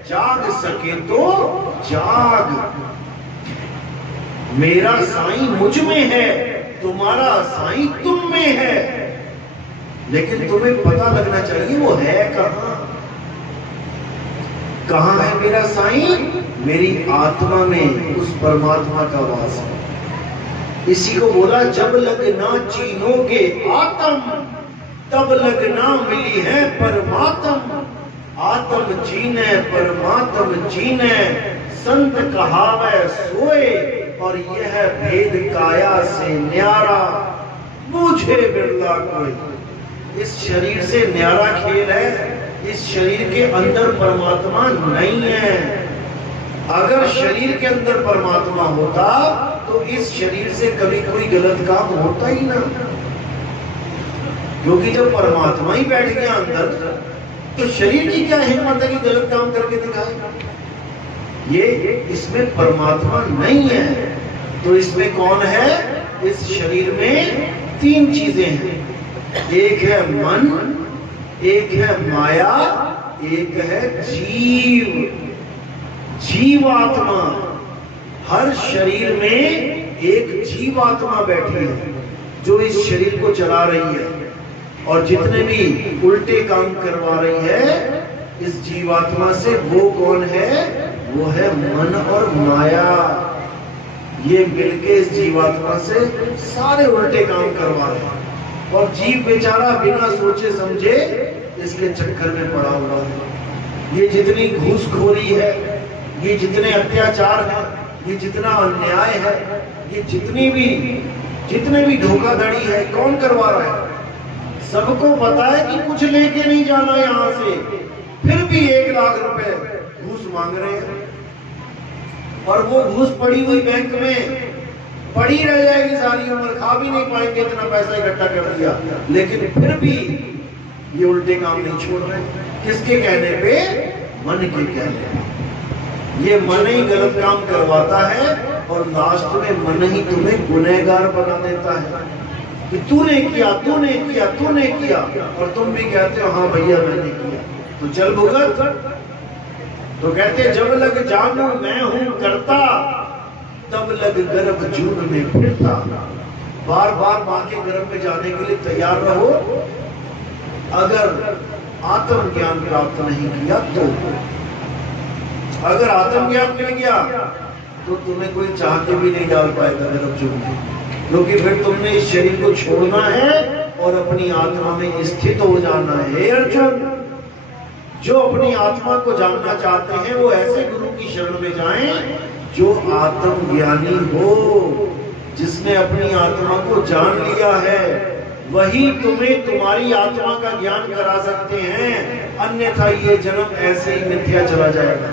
जाग सके तो जाग। मेरा साईं मुझ में है, तुम्हारा साईं तुम में है, लेकिन तुम्हें पता लगना चाहिए वो है कहां। कहां है मेरा साईं? मेरी आत्मा में उस परमात्मा का वास है। इसी को बोला, जब लगना चीनोगे आत्म तब लगना मिली है परमात्म। आत्म जीने परमात्म जीने, संत कहावे सोए, और यह भेद काया से न्यारा, बूझे बिरला कोई। इस शरीर से न्यारा खेल है, इस शरीर के अंदर परमात्मा नहीं है। अगर शरीर के अंदर परमात्मा होता तो इस शरीर से कभी कोई गलत काम होता ही ना, क्योंकि जब परमात्मा ही बैठ गया अंदर तो शरीर की क्या हिम्मत है कि गलत काम करके दिखाए। ये इसमें परमात्मा नहीं है। तो इसमें कौन है? इस शरीर में 3 चीजें हैं, एक है मन, एक है माया, एक है जीव। जीवात्मा, हर शरीर में एक जीवात्मा बैठी है जो इस शरीर को चला रही है, और जितने भी उल्टे काम करवा रही है इस जीवात्मा से, वो कौन है? वो है मन और माया। ये मिलके इस जीवात्मा से सारे उल्टे काम करवा रहे हैं, और जीव बेचारा बिना सोचे समझे इसके चक्कर में पड़ा हुआ है। ये जितनी घूसखोरी है, ये जितने अत्याचार हैं, ये जितना अन्याय है, ये जितने भी धोखाधड़ी है, कौन करवा रहा है? सबको पता है कि कुछ लेके नहीं जाना यहां से, फिर भी 1 लाख रुपए घूस मांग रहे हैं। और वो घूस पड़ी हुई बैंक में पड़ी रह जाएगी सारी उम्र, खा भी नहीं पाएंगे, इतना पैसा इकट्ठा कर दिया, लेकिन फिर भी ये उल्टे काम नहीं छोड़ रहे। किसके कहने पे? मन के कहने पे। ये मन ही गलत काम करवाता है और लास्ट में मन ही तुम्हें गुनहगार बना देता है कि तूने किया, तूने किया, तूने किया, और तुम भी कहते हो हाँ भैया मैंने किया, तो चल भुगत। तो कहते जब लग जानू मैं हूं करता, तब लग गर्भ जून में फिरता। बार बार मां के गर्भ में जाने के लिए तैयार रहो। अगर आत्मज्ञान प्राप्त नहीं किया तो, अगर आत्मज्ञान मिल गया तो तुम्हें कोई चाह के भी नहीं डाल पाएगा गर्भ जून में, क्योंकि फिर तुमने इस शरीर को छोड़ना है और अपनी आत्मा में स्थित हो जाना है। हे अर्जुन, जो अपनी आत्मा को जानना चाहते हैं वो ऐसे गुरु की शरण में जाएं जो आत्मज्ञानी हो, जिसने अपनी आत्मा को जान लिया है। वही तुम्हें तुम्हारी आत्मा का ज्ञान करा सकते हैं, अन्यथा ये जन्म ऐसे ही मिथ्या चला जाएगा।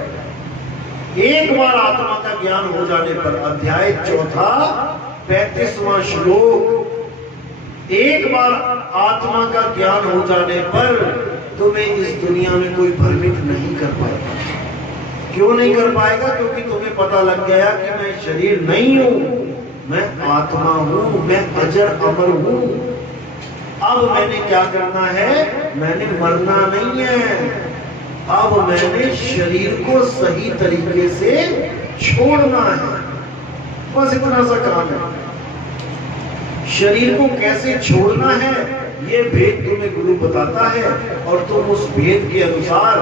एक बार आत्मा का ज्ञान हो जाने पर, अध्याय 4 35वां श्लोक, एक बार आत्मा का ज्ञान हो जाने पर तुम्हें इस दुनिया में कोई भ्रमित नहीं कर पाएगा। क्यों नहीं कर पाएगा? क्योंकि तुम्हें पता लग गया कि मैं शरीर नहीं हूं, मैं आत्मा हूं, मैं अजर अमर हूं। अब मैंने क्या करना है? मैंने मरना नहीं है, अब मैंने शरीर को सही तरीके से छोड़ना है। बस इतना सा काम है। शरीर को कैसे छोड़ना है ये भेद तुम्हें गुरु बताता है, और तुम उस भेद के अनुसार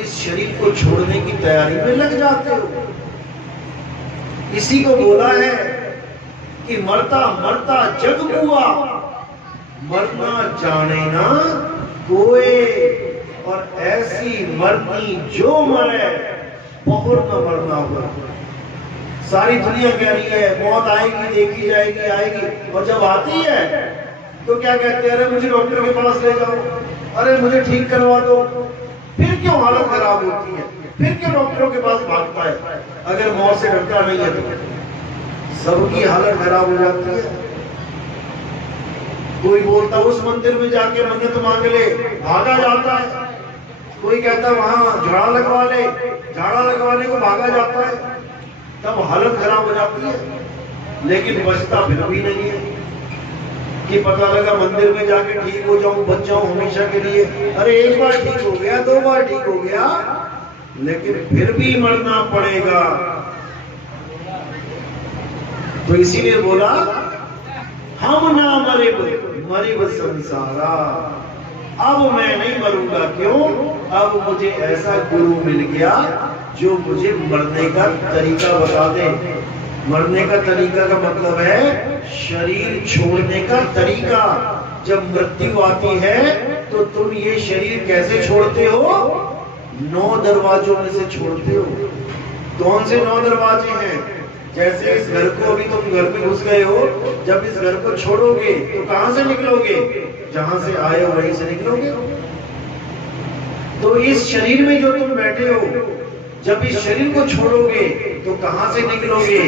इस शरीर को छोड़ने की तैयारी में लग जाते हो। इसी को बोला है कि मरता मरता जग बुआ, मरना जाने ना कोई, और ऐसी मरनी जो मरे बहुत न मरना हुआ। सारी दुनिया कह रही है मौत आएगी, देखी जाएगी, आएगी, और जब आती है तो क्या कहते हैं? अरे मुझे डॉक्टर के पास ले जाओ, अरे मुझे ठीक करवा दो। फिर क्यों हालत खराब होती है? फिर क्यों डॉक्टरों के पास भागता है? अगर मौत से डरता नहीं है तो सबकी हालत खराब हो जाती है। कोई बोलता उस मंदिर में जाके मन्नत मांग ले, भागा जाता है। कोई कहता वहां झाड़ा लगवा ले, झाड़ा लगवाने को भागा जाता है, तब हालत खराब हो जाती है। लेकिन बचता फिर भी नहीं है कि पता लगा मंदिर में जाके ठीक हो जाऊं, बच जाऊं हमेशा के लिए। अरे एक बार ठीक हो गया, 2 बार ठीक हो गया, लेकिन फिर भी मरना पड़ेगा। तो इसीलिए बोला हम ना मरे मरे संसारा। अब मैं नहीं मरूंगा। क्यों? अब मुझे ऐसा गुरु मिल गया जो मुझे मरने का तरीका बता दे। मरने का तरीका का मतलब है शरीर छोड़ने का तरीका। जब मृत्यु आती है तो तुम ये शरीर कैसे छोड़ते हो? 9 दरवाजों में से छोड़ते हो। कौन से 9 दरवाजे हैं? जैसे इस घर को, अभी तुम घर में घुस गए हो, जब इस घर को छोड़ोगे तो कहां से निकलोगे? जहां से आए हो वहीं से निकलोगे। तो इस शरीर में जो तुम बैठे हो, जब इस शरीर को छोड़ोगे तो कहां से निकलोगे?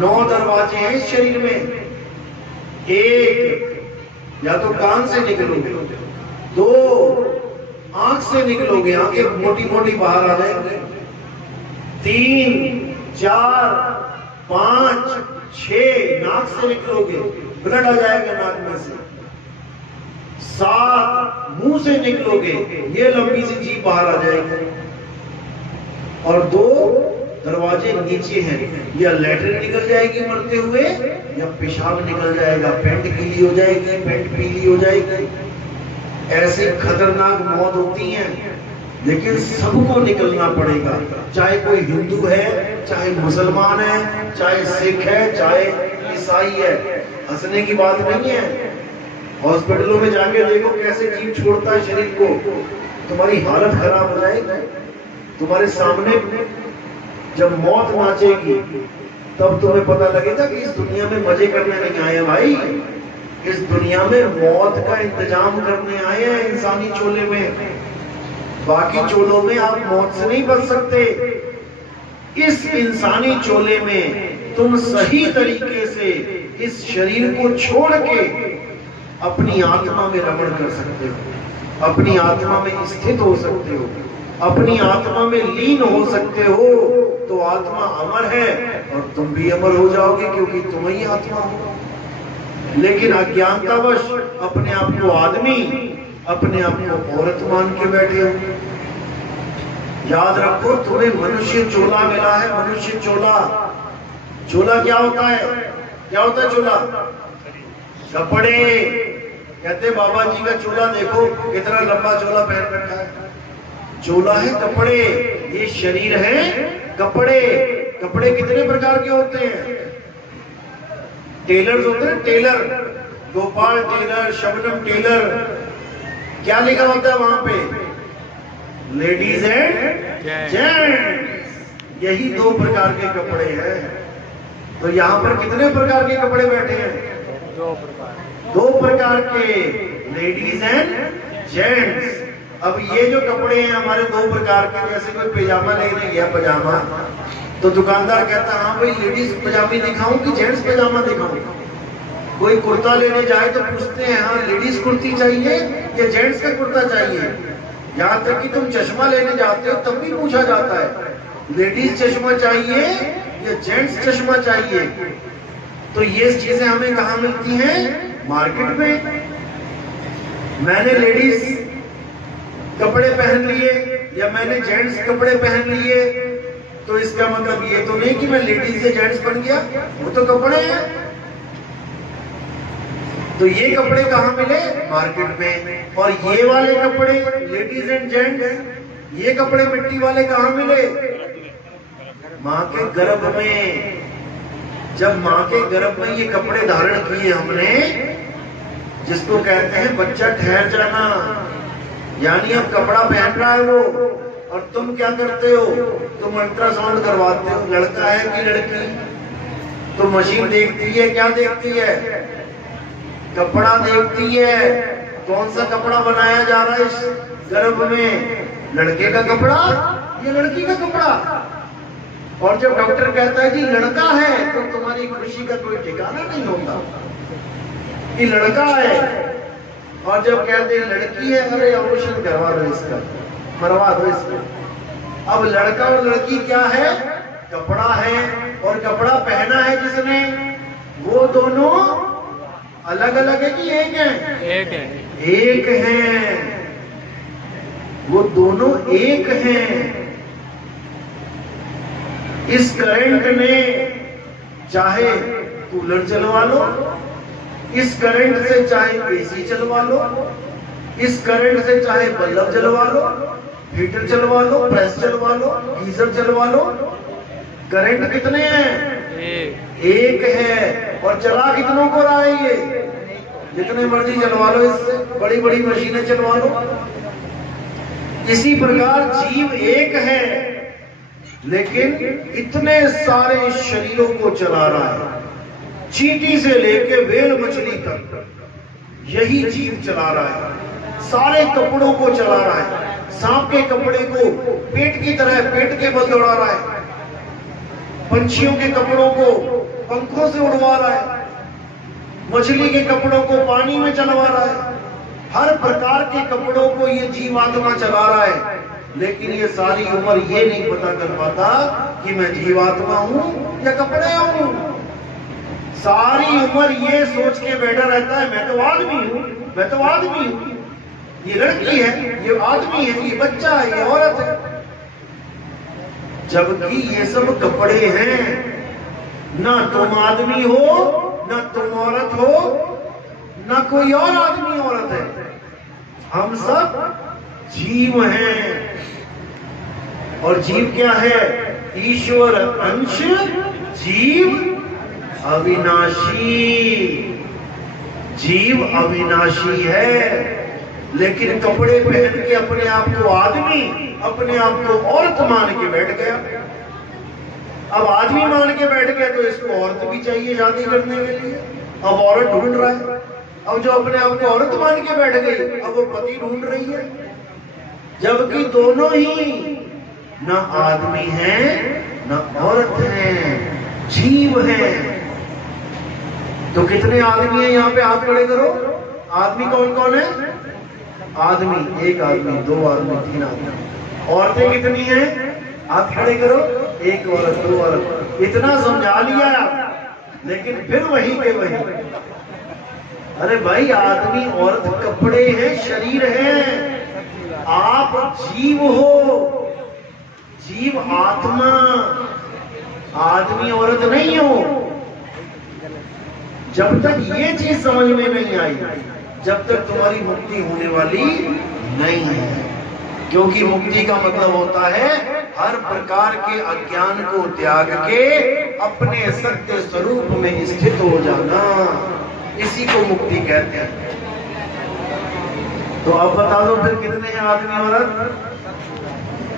9 दरवाजे हैं इस शरीर में। 1 या तो कान से निकलोगे, 2 आंख से निकलोगे, आंखें मोटी मोटी बाहर आ जाएंगी, 3 4 5 6 नाक से निकलोगे, ब्लड आ जाएगा नाक में से, 7 मुंह से निकलोगे, ये लंबी सी जीभ बाहर आ जाएगी, और 2 दरवाजे नीचे हैं, या लैट्रिन निकल जाएगी मरते हुए, या पेशाब निकल जाएगा, पेंट गीली हो जाएगी, पेंट पीली हो जाएगी। ऐसे खतरनाक मौत होती है, लेकिन सबको निकलना पड़ेगा। चाहे कोई हिंदू है, चाहे मुसलमान है, चाहे सिख है, चाहे ईसाई है। हंसने की बात नहीं है। हॉस्पिटलों में जाके देखो कैसे जीव छोड़ता है शरीर को, तुम्हारी हालत खराब हो जाएगी। तुम्हारे सामने जब मौत नाचेगी तब तुम्हें पता लगेगा कि इस दुनिया में मजे करने नहीं आए भाई, इस दुनिया में मौत का इंतजाम करने आए हैं इंसानी चोले में। बाकी चोलों में आप मौत से नहीं बच सकते, इस इंसानी चोले में तुम सही तरीके से इस शरीर को छोड़ के अपनी आत्मा में रमण कर सकते हो, अपनी आत्मा में स्थित हो सकते हो, अपनी आत्मा में लीन हो सकते हो। तो आत्मा अमर है और तुम भी अमर हो जाओगे क्योंकि तुम ही आत्मा हो। लेकिन अज्ञानतावश अपने आप को आदमी, अपने आप को औरत मान के बैठे हो। याद रखो तुम्हें मनुष्य चोला मिला है, मनुष्य चोला। चोला क्या होता है? क्या होता है चोला? कपड़े। कहते बाबा जी का चोला देखो कितना लंबा चोला पहन रखा है। चोला है कपड़े, ये शरीर है कपड़े। कपड़े कितने प्रकार के होते हैं? टेलर्स होते हैं, tailor, Gopal tailor, Shabnam tailor. क्या लिखा होता है वहां पे? Ladies and gents. यही दो प्रकार के कपड़े हैं। तो यहाँ पर कितने प्रकार के कपड़े बैठे हैं? दो प्रकार के, लेडीज एंड जेंट्स। अब ये जो कपड़े हैं हमारे दो प्रकार के, जैसे कोई पैजामा लेने गया, पजामा, तो दुकानदार कहता है हाँ भाई लेडीज पजामी दिखाऊं कि जेंट्स पजामा दिखाऊं। कोई कुर्ता लेने जाए तो पूछते हैं हाँ लेडीज कुर्ती चाहिए या जेंट्स का कुर्ता चाहिए। यहाँ तक कि तुम चश्मा लेने जाते हो तब भी पूछा जाता है लेडीज चश्मा चाहिए या जेंट्स चश्मा चाहिए। तो ये चीजें हमें कहाँ मिलती हैं? मार्केट में। मैंने लेडीज कपड़े पहन लिए या मैंने जेंट्स कपड़े पहन लिए तो इसका मतलब ये तो नहीं कि मैं लेडीज या जेंट्स बन गया, वो तो कपड़े हैं। तो ये कपड़े कहाँ मिले? मार्केट में। और ये वाले कपड़े लेडीज एंड जेंट्स, ये कपड़े मिट्टी वाले कहाँ मिले? माँ के गर्भ में। जब माँ के गर्भ में ये कपड़े धारण किए हमने, जिसको कहते हैं बच्चा ठहर जाना, यानी अब कपड़ा पहन रहा है वो, और तुम क्या करते हो? तुम अल्ट्रासाउंड करवाते हो, लड़का है कि लड़की। तो मशीन देखती है, क्या देखती है? कपड़ा देखती है। कौन सा कपड़ा बनाया जा रहा है इस गर्भ में? लड़के का कपड़ा या लड़की का कपड़ा? और जब डॉक्टर कहता है कि लड़का है तो तुम्हारी खुशी का कोई ठिकाना नहीं होता कि लड़का है। और जब कहते हैं लड़की है, अरे ऑपरेशन करवा दो इसका, मरवा दो इसको। अब लड़का और लड़की क्या है? कपड़ा है। और कपड़ा पहना है जिसने, वो दोनों अलग अलग है कि एक है? एक है। एक है, वो दोनों एक हैं। इस करंट ने चाहे कूलर चलवा लो, इस करंट से चाहे एसी चलवा लो, इस करंट से चाहे बल्ब जलवा लो, हीटर चलवा लो, प्रेस चलवा लो, गीजर चलवा लो। करंट कितने हैं? एक है। और चला कितनों को रहा है ये? जितने मर्जी चलवा लो, इससे बड़ी बड़ी मशीनें चलवा लो। इसी प्रकार जीव एक है, लेकिन इतने सारे शरीरों को चला रहा है। चींटी से लेके व्हेल मछली तक यही जीव चला रहा है। सारे कपड़ों को चला रहा है। सांप के कपड़े को पेट की तरह पेट के बल दौड़ा रहा है। पंछियों के कपड़ों को पंखों से उड़वा रहा है। मछली के कपड़ों को पानी में चलवा रहा है। हर प्रकार के कपड़ों को ये जीवात्मा चला रहा है। लेकिन ये सारी उम्र ये नहीं पता कर पाता कि मैं जीवात्मा हूं या कपड़े हूं। सारी उम्र ये सोच के बैठा रहता है मैं तो आदमी हूं, मैं तो आदमी हूं। ये लड़की है, ये आदमी है, ये बच्चा है, ये औरत है। जबकि ये सब कपड़े हैं। ना तुम आदमी हो, ना तुम औरत हो, ना कोई और आदमी औरत है। हम सब जीव हैं। और जीव क्या है? ईश्वर अंश जीव अविनाशी। जीव अविनाशी है, लेकिन कपड़े पहन के अपने आप को आदमी, अपने आप को औरत मान के बैठ गया। अब आदमी मान के बैठ गया तो इसको औरत भी चाहिए शादी करने के लिए, अब औरत ढूंढ रहा है। अब जो अपने आप को औरत मान के बैठ गई अब वो पति ढूंढ रही है, जबकि दोनों ही न आदमी है न औरत है, जीव है। तो कितने आदमी हैं यहाँ पे? हाथ खड़े करो। आदमी कौन कौन है? आदमी, एक आदमी, दो आदमी, तीन आदमी। औरतें कितनी हैं? हाथ खड़े करो। एक औरत, दो औरत। इतना समझा लिया, लेकिन फिर वही के वही। अरे भाई, आदमी औरत कपड़े हैं, शरीर है। आप जीव हो, जीव आत्मा, आदमी औरत नहीं हो। जब तक ये चीज समझ में नहीं आई, जब तक तुम्हारी मुक्ति होने वाली नहीं है। क्योंकि मुक्ति का मतलब होता है हर प्रकार के अज्ञान को त्याग के अपने सत्य स्वरूप में स्थित हो जाना, इसी को मुक्ति कहते हैं। तो अब बता दो फिर कितने हैं आदमी औरत?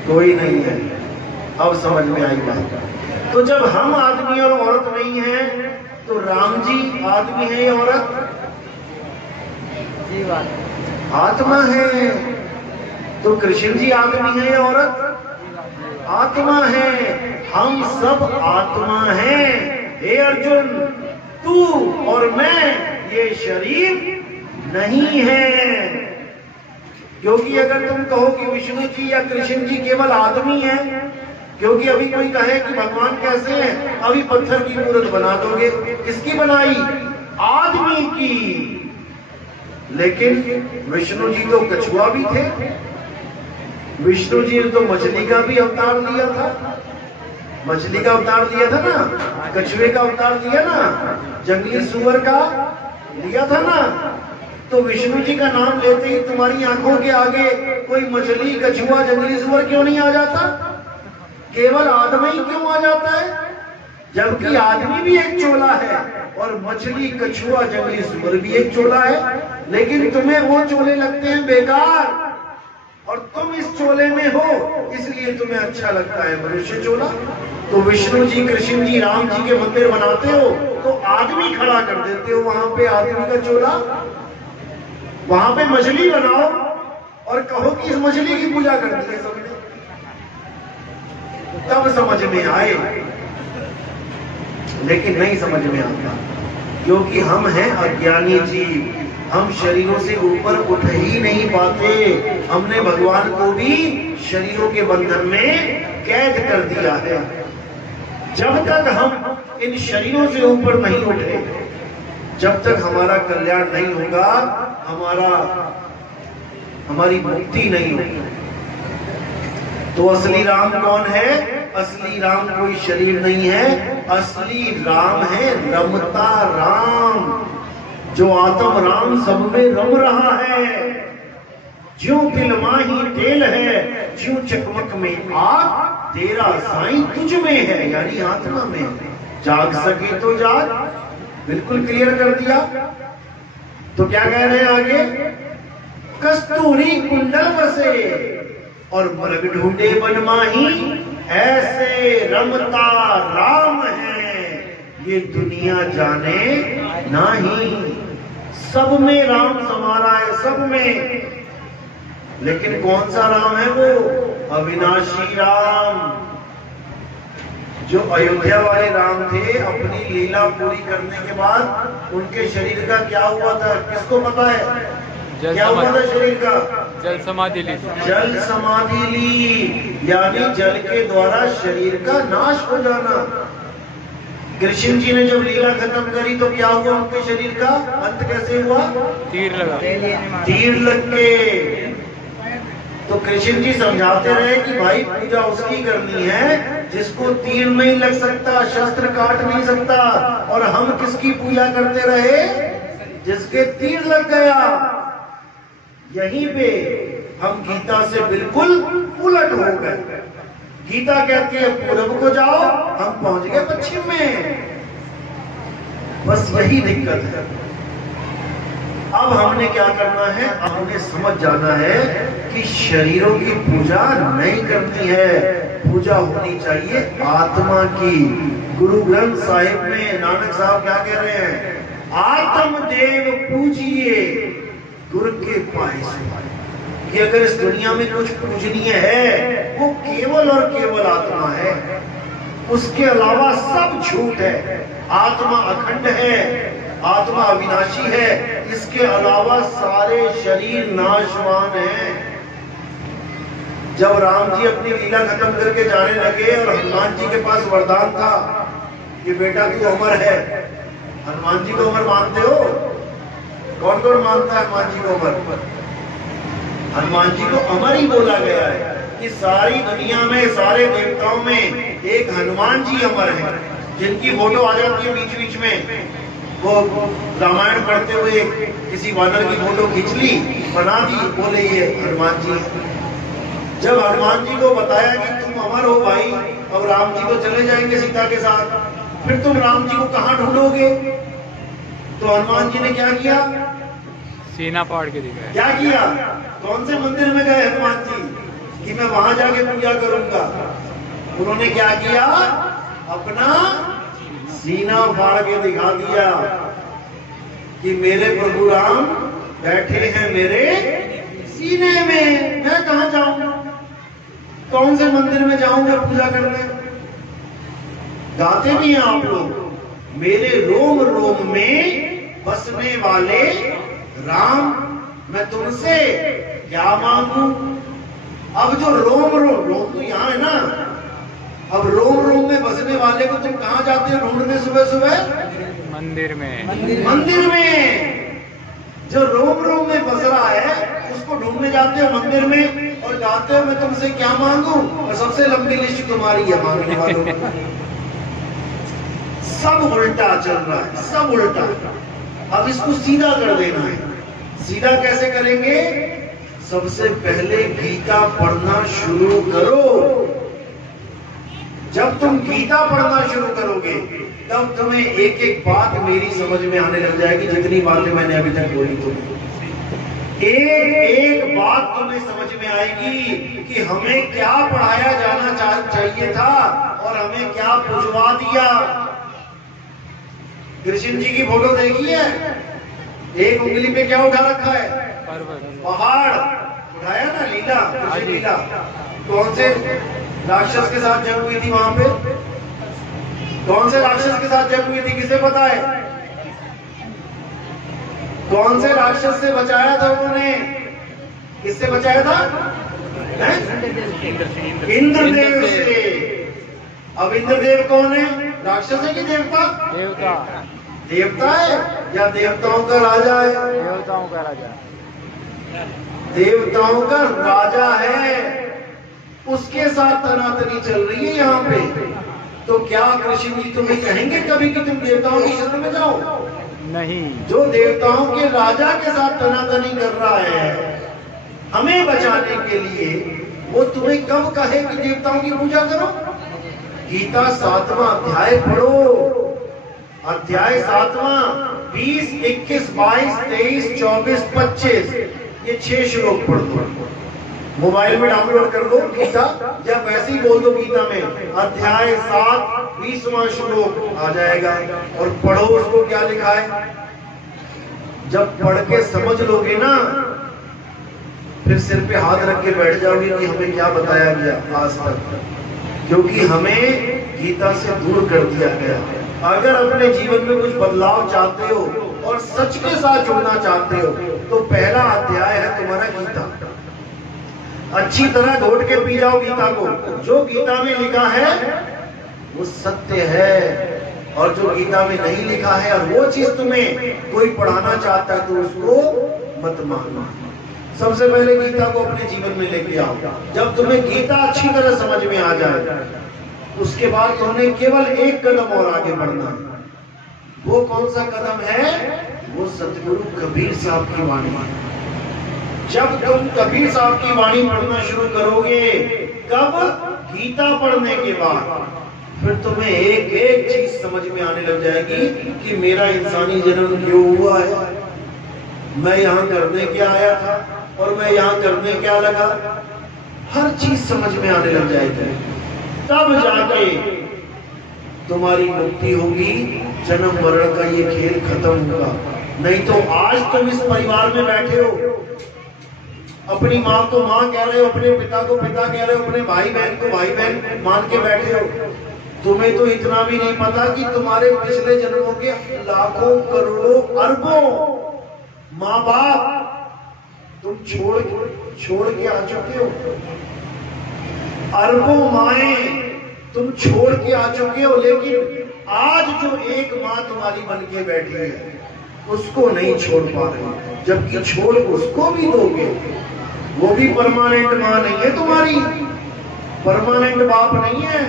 कोई नहीं है। अब समझ में आई बात। तो जब हम आदमी और औरत नहीं हैं, तो राम जी आदमी है या औरत? आत्मा है। तो कृष्ण जी आदमी है या औरत? आत्मा है। हम सब आत्मा हैं। हे अर्जुन, तू और मैं ये शरीर नहीं है। क्योंकि अगर तुम कहो कि विष्णु जी या कृष्ण जी केवल आदमी हैं, क्योंकि अभी कोई कहे कि भगवान कैसे हैं, अभी पत्थर की मूर्त बना दोगे। किसकी बनाई? आदमी की। लेकिन विष्णु जी तो कछुआ भी थे। विष्णु जी ने तो मछली का भी अवतार लिया था। मछली का अवतार लिया था ना, कछुए का अवतार लिया ना, जंगली सुअर का लिया था ना। तो विष्णु जी का नाम लेते ही तुम्हारी आंखों के आगे कोई मछली, कछुआ, जंगली सुअर क्यों नहीं आ जाता? केवल आदमी ही क्यों आ जाता है? जबकि आदमी भी एक चोला है और मछली, कछुआ, जंगली सुअर भी एक चोला है। लेकिन तुम्हें वो चोले लगते हैं बेकार, और तुम इस चोले में हो, इसलिए तुम्हें अच्छा लगता है मनुष्य चोला। तो विष्णु जी, कृष्ण जी, राम जी के मंदिर बनाते हो तो आदमी खड़ा कर देते हो वहां पे, आदमी का चोला। वहां पे मछली बनाओ और कहो कि इस मछली की पूजा करती है सबने, तब समझ में आए। लेकिन नहीं समझ में आता, क्योंकि हम हैं अज्ञानी जीव। हम शरीरों से ऊपर उठ ही नहीं पाते। हमने भगवान को भी शरीरों के बंधन में कैद कर दिया है। जब तक हम इन शरीरों से ऊपर नहीं उठे, जब तक हमारा कल्याण नहीं होगा, हमारी मुक्ति नहीं होगी। तो असली राम कौन है? असली राम कोई शरीर नहीं है। असली राम है रमता राम, जो आत्म राम सब में रम रहा है। ज्यों तिल माही तेल है, ज्यों चकमक में आग, तेरा साईं तुझ में है, यानी आत्मा में। जाग सके तो जाग, बिल्कुल क्लियर कर दिया। तो क्या कह रहे हैं आगे? कस्तूरी कुंडल बसे और मृग ढूंढे बन माही, ऐसे रमता राम है ये दुनिया जाने नहीं। सब में राम समारा है, सब में। लेकिन कौन सा राम है वो? अविनाशी राम। जो अयोध्या वाले राम थे, अपनी लीला पूरी करने के बाद उनके शरीर का क्या हुआ था किसको पता है? क्या हुआ था शरीर का? जल समाधि ली। जल समाधि ली, यानी जल के द्वारा शरीर का नाश हो जाना। कृष्ण जी ने जब लीला खत्म करी तो क्या हुआ उनके शरीर का? अंत कैसे हुआ? तीर लगा। तीर लग के। तो कृष्ण जी समझाते रहे कि भाई पूजा उसकी करनी है जिसको तीर नहीं लग सकता, शस्त्र काट नहीं सकता। और हम किसकी पूजा करते रहे? जिसके तीर लग गया। यहीं पे हम गीता से बिल्कुल उलट हो गए। गीता कहती है पूरब को जाओ, हम पहुंच गए पश्चिम में। बस यही दिक्कत है। अब हमने क्या करना है? हमने समझ जाना है कि शरीरों की पूजा नहीं करनी है, पूजा होनी चाहिए आत्मा की। गुरु ग्रंथ साहिब में नानक साहब क्या कह रहे हैं? आत्म देव पूजिए गुरु के पाए से। कि अगर इस दुनिया में कुछ पूजनीय है वो केवल और केवल आत्मा है, उसके अलावा सब झूठ है। आत्मा अखंड है, आत्मा अविनाशी है, इसके अलावा सारे शरीर नाशवान हैं। जब राम जी अपनी लीला खत्म करके जाने लगे और हनुमान जी के पास वरदान था कि बेटा तू अमर है। हनुमान जी को अमर मानते हो? कौन कौन मानता है हनुमान जी को अमर? हनुमान जी को अमर ही बोला गया है कि सारी दुनिया में, सारे देवताओं में एक हनुमान जी अमर है, जिनकी फोटो आ जाती है बीच बीच में। वो रामायण पढ़ते हुए किसी वानर की फोटो खींच ली, बना दी, बोले ये हनुमान जी। जब हनुमान जी को बताया कि तुम अमर हो भाई, अब राम जी तो चले जाएंगे सीता के साथ, फिर तुम राम जी को कहां ढूंढोगे? तो हनुमान जी ने क्या किया? सीना फाड़ के दिखाया। क्या किया? कौन से मंदिर में गए हनुमान जी कि मैं वहां जाके पूजा करूंगा? उन्होंने क्या किया? अपना सीना फाड़ के दिखा दिया कि मेरे प्रभु राम बैठे हैं मेरे सीने में, मैं कहां जाऊं? कौन से मंदिर में जाऊंगा पूजा करने? गाते भी हैं आप लोग, मेरे रोम रोम में बसने वाले राम, मैं तुमसे क्या मांगू? अब जो रोम रोम, रोम तो यहाँ है ना, अब रोम रोम में बसने वाले को तुम कहाँ जाते हो ढूंढने सुबह सुबह? मंदिर में। मंदिर में। जो रोम रोम में बस रहा है उसको ढूंढने जाते हो मंदिर में और गाते हो मैं तुमसे क्या मांगू? और सबसे लंबी लिस्ट तुम्हारी है मांगने वालों की। सब उल्टा चल रहा है, सब उल्टा। अब इसको सीधा कर देना है। सीधा कैसे करेंगे? सबसे पहले गीता पढ़ना शुरू करो। जब तुम गीता पढ़ना शुरू करोगे तब तुम्हें एक एक बात मेरी समझ में आने लग जाएगी। जितनी बातें मैंने अभी तक बोली तुम्हें, एक एक बात तुम्हें समझ में आएगी कि हमें क्या पढ़ाया जाना चाहिए था और हमें क्या बुझवा दिया। कृष्ण जी की फोटो देखी है? एक उंगली पे क्या उठा रखा है? पहाड़ उठाया ना, लीला, कृष्ण लीला। कौन से राक्षस के साथ जंग हुई थी वहां पे? कौन से राक्षस के साथ जंग हुई थी, किसे पता है? कौन से राक्षस से बचाया था उन्होंने? किससे बचाया था? इंद्रदेव से। अब इंद्रदेव कौन है? राक्षस है कि देवता? देवता। देवता है या देवताओं का राजा है? देवताओं का राजा। देवताओं का राजा है, उसके साथ तनातनी चल रही है यहाँ पे। तो क्या कृष्ण जी तुम्हें कहेंगे कभी कि तुम देवताओं की शरण में जाओ? नहीं। जो देवताओं के राजा के साथ तनातनी कर रहा है हमें बचाने के लिए, वो तुम्हें कब कहे कि देवताओं की पूजा करो? गीता 7वां अध्याय पढ़ो। अध्याय 7वां 20, 21, 22, 23, 24, 25 ये 6 श्लोक पढ़ दो। मोबाइल में डाउनलोड कर लो गीता, या वैसे ही बोल दो गीता में अध्याय 7 20वां श्लोक आ जाएगा और पढ़ो उसको क्या लिखा है। जब पढ़ के समझ लोगे ना, फिर सिर पे हाथ रख के बैठ जाओगे कि हमें क्या बताया गया आज तक, क्योंकि हमें गीता से दूर कर दिया गया। अगर अपने जीवन में कुछ बदलाव चाहते हो और सच के साथ जुड़ना चाहते हो तो पहला अध्याय है तुम्हारा गीता। अच्छी तरह घोट के पी जाओ गीता को। जो गीता में लिखा है वो सत्य है, और जो गीता में नहीं लिखा है और वो चीज तुम्हें कोई पढ़ाना चाहता है तो उसको मत मानो। सबसे पहले गीता को अपने जीवन में लेके आओ। जब तुम्हें गीता अच्छी तरह समझ में आ जाए उसके बाद तुम्हें केवल एक कदम और आगे बढ़ना है। वो कौन सा कदम है? वो सतगुरु कबीर साहब की वाणी। जब तुम कबीर साहब की वाणी पढ़ना शुरू करोगे, कब? गीता पढ़ने के बाद, फिर तुम्हें एक एक चीज समझ में आने लग जाएगी कि मेरा इंसानी जन्म क्यों हुआ है, मैं यहाँ करने क्या आया था और मैं यहाँ करने क्या लगा। हर चीज समझ में आने लग जाएगी। तब जाके तुम्हारी मुक्ति होगी, जन्म मरण का ये खेल खत्म होगा। नहीं तो आज तुम इस परिवार में बैठे हो, अपनी माँ को माँ कह रहे हो, अपने पिता को पिता कह रहे हो, अपने भाई बहन को भाई बहन मान के बैठे हो। तुम्हें तो इतना भी नहीं पता कि तुम्हारे पिछले जन्मों के लाखों करोड़ों अरबों माँ बाप तुम छोड़ के आ चुके हो। अरबों माएं तुम छोड़ के आ चुके हो, लेकिन आज जो एक माँ तुम्हारी बन के बैठी है उसको नहीं छोड़ पा रहे, जबकि छोड़ उसको भी दोगे। वो भी परमानेंट माँ नहीं है तुम्हारी, परमानेंट बाप नहीं है।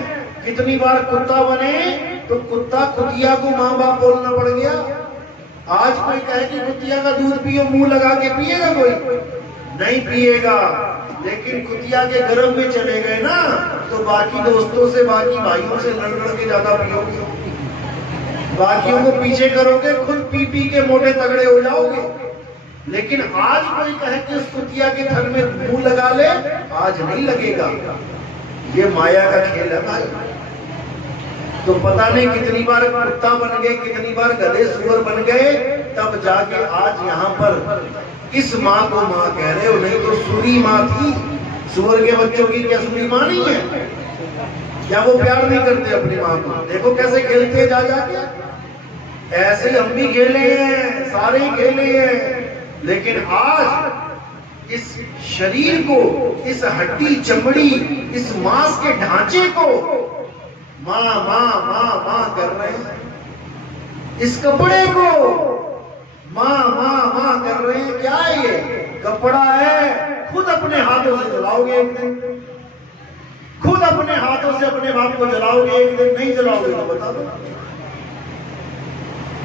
कितनी बार कुत्ता बने तो कुत्ता कुतिया को माँ बाप बोलना पड़ गया। आज कोई कहे कि कुतिया का दूध पियो, मुंह लगा के पिएगा? कोई नहीं पिएगा। लेकिन कुतिया के गर्भ में चले गए ना तो बाकी दोस्तों से, बाकी भाइयों से लड़ के ज्यादा पियोगे, बाकियों को पीछे करोगे, खुद पी पी के मोटे तगड़े हो जाओगे। लेकिन आज कोई कहे कि उस कुतिया के थन में मुंह लगा ले, आज नहीं लगेगा। ये माया का खेल है भाई। तो पता नहीं कितनी बार कुत्ता बन गए, कितनी बार गधे सुअर बन गए, तब जाके आज यहाँ पर इस माँ को माँ कह रहे हो। नहीं तो सुरी माँ थी, सुअर के बच्चों की क्या सुरी माँ नहीं है? क्या वो प्यार नहीं करते अपनी माँ को? देखो कैसे खेलते हैं जा जाके। ऐसे हम भी खेले हैं, सारे ही खेले हैं। लेकिन आज इस शरीर को, इस हड्डी चमड़ी, इस मांस के ढांचे को माँ माँ माँ माँ कर रहे हैं। इस कपड़े को माँ माँ माँ कर रहे हैं। क्या है ये? कपड़ा है, खुद अपने हाथों से जलाओगे एक दिन, खुद अपने हाथों से अपने बाप को जलाओगे एक दिन। नहीं जलाओगे तो बता दो।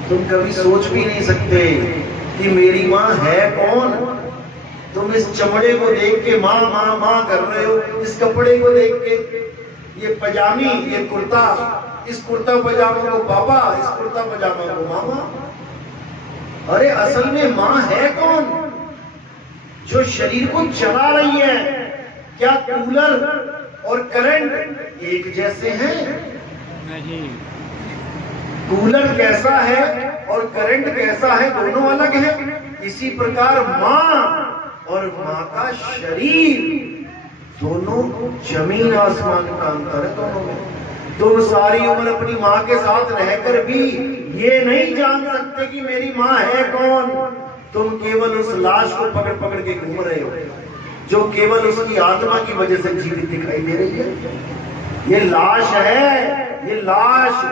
तुम कभी सोच भी नहीं सकते कि मेरी माँ है कौन। तुम इस चमड़े को देख के माँ माँ माँ कर रहे हो, इस कपड़े को देख के, ये पजामी, ये कुर्ता, इस कुर्ता पजामा को पापा, इस कुर्ता पजामा को मामा। अरे असल में माँ है कौन? जो शरीर को चला रही है। क्या कूलर और करंट एक जैसे हैं? नहीं। कूलर कैसा है और करंट कैसा है, दोनों अलग है। इसी प्रकार माँ और माँ का शरीर, दोनों जमीन आसमान का अंतर है दोनों में। तुम सारी उम्र अपनी माँ के साथ रहकर भी ये नहीं जान सकते कि मेरी माँ है कौन। तुम केवल उस लाश को पकड़ पकड़ के घूम रहे हो, जो केवल उसकी आत्मा की वजह से जीवित दिखाई दे रही है। ये लाश है, ये लाश,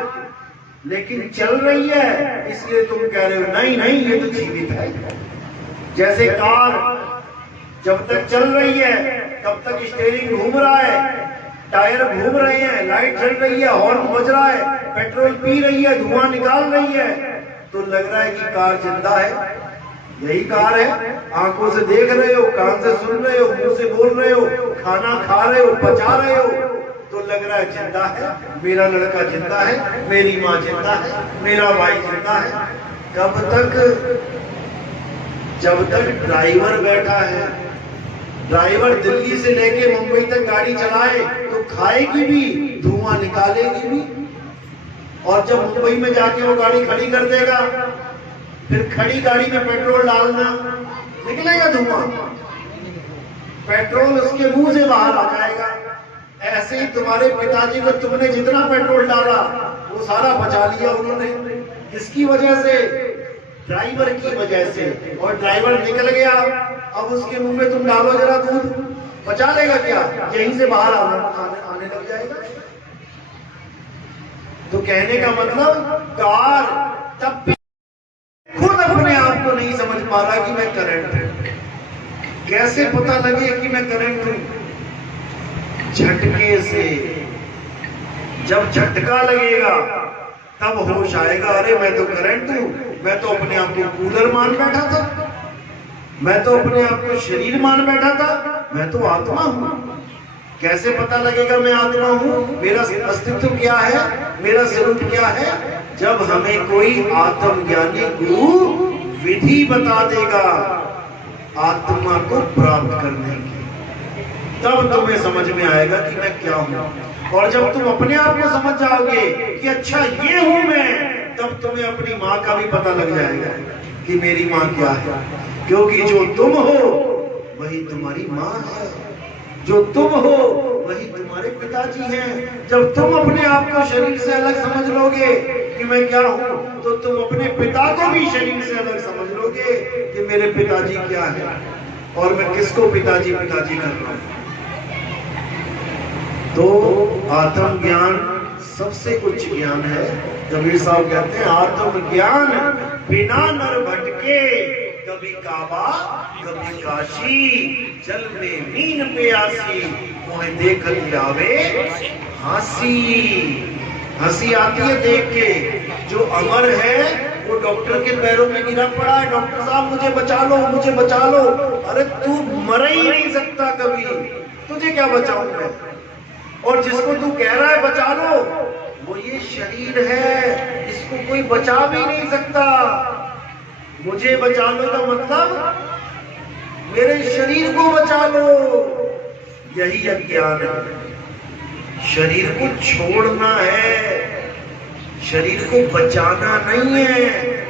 लेकिन चल रही है, इसलिए तुम कह रहे हो नहीं नहीं ये तो जीवित है। जैसे कार जब तक चल रही है तब तक स्टीयरिंग घूम रहा है, टायर घूम रहे हैं, लाइट चल रही है, हॉर्न बज रहा है, पेट्रोल पी रही है, धुआं निकाल रही है, तो लग रहा है कि कार जिंदा है। यही कार है। आंखों से देख रहे हो, कान से सुन रहे हो, मुंह से बोल रहे हो, खाना खा रहे हो, पचा रहे हो, तो लग रहा है जिंदा है, मेरा लड़का जिंदा है, मेरी माँ जिंदा है, मेरा भाई जिंदा है। कब तक? जब तक ड्राइवर बैठा है। ड्राइवर दिल्ली से लेके मुंबई तक गाड़ी चलाए तो खाएगी भी, धुआं निकालेगी भी। और जब मुंबई में जाके वो गाड़ी खड़ी कर देगा, फिर खड़ी गाड़ी में पेट्रोल डालना, निकलेगा धुआं, पेट्रोल उसके मुंह से बाहर आ जाएगा। ऐसे ही तुम्हारे पिताजी को तुमने जितना पेट्रोल डाला वो सारा बचा लिया उन्होंने। किसकी वजह से? ड्राइवर की वजह से। और ड्राइवर निकल गया, अब उसके मुंह में तुम डालो जरा दूध, बचा लेगा क्या? यहीं से बाहर आने लग जाएगा। तो कहने का मतलब कार तब भी खुद अपने आप को नहीं समझ पा रहा कि मैं करंट हूं। कैसे पता लगे कि मैं करंट हूं? झटके से। जब झटका लगेगा तब होश आएगा, अरे मैं तो करंट हूं, मैं तो अपने आप को कूलर मान बैठा था, मैं तो अपने आप को शरीर मान बैठा था, मैं तो आत्मा हूं। कैसे पता लगेगा मैं आत्मा हूं? मेरा अस्तित्व क्या है, मेरा स्वरूप क्या है? जब हमें कोई आत्मज्ञानी गुरु विधि बता देगा आत्मा को प्राप्त करने की। तब तुम्हें समझ में आएगा कि मैं क्या हूं। और जब तुम अपने आप को समझ जाओगे कि अच्छा ये हूं मैं, तब तुम्हें अपनी माँ का भी पता लग जाएगा कि मेरी माँ क्या है। क्योंकि जो तुम हो वही तुम्हारी माँ है, जो तुम हो वही तुम्हारे पिताजी हैं। जब तुम अपने आप को शरीर से अलग समझ लोगे कि मैं क्या हूं, तो तुम अपने पिता को भी शरीर से अलग समझ लोगे कि मेरे पिताजी क्या है और मैं किसको पिताजी पिताजी कर रहा हूं। तो आत्मज्ञान सबसे उच्च ज्ञान है। कबीर साहब कहते हैं आत्मज्ञान बिना नर भटके, कभी काबा कभी काशी, जल में मीन प्यासी, मोहे देखत आवे हंसी। हंसी आती है देख के। जो अमर है वो डॉक्टर के पैरों में गिरा पड़ा है, डॉक्टर साहब मुझे बचा लो, मुझे बचा लो। अरे तू मर ही नहीं सकता कभी, तुझे क्या बचाऊं मैं। और जिसको तू कह रहा है बचा लो, वो ये शरीर है, इसको कोई बचा भी नहीं सकता। मुझे बचा लो का मतलब मेरे शरीर को बचा लो, यही अज्ञान है। शरीर को छोड़ना है, शरीर को बचाना नहीं है।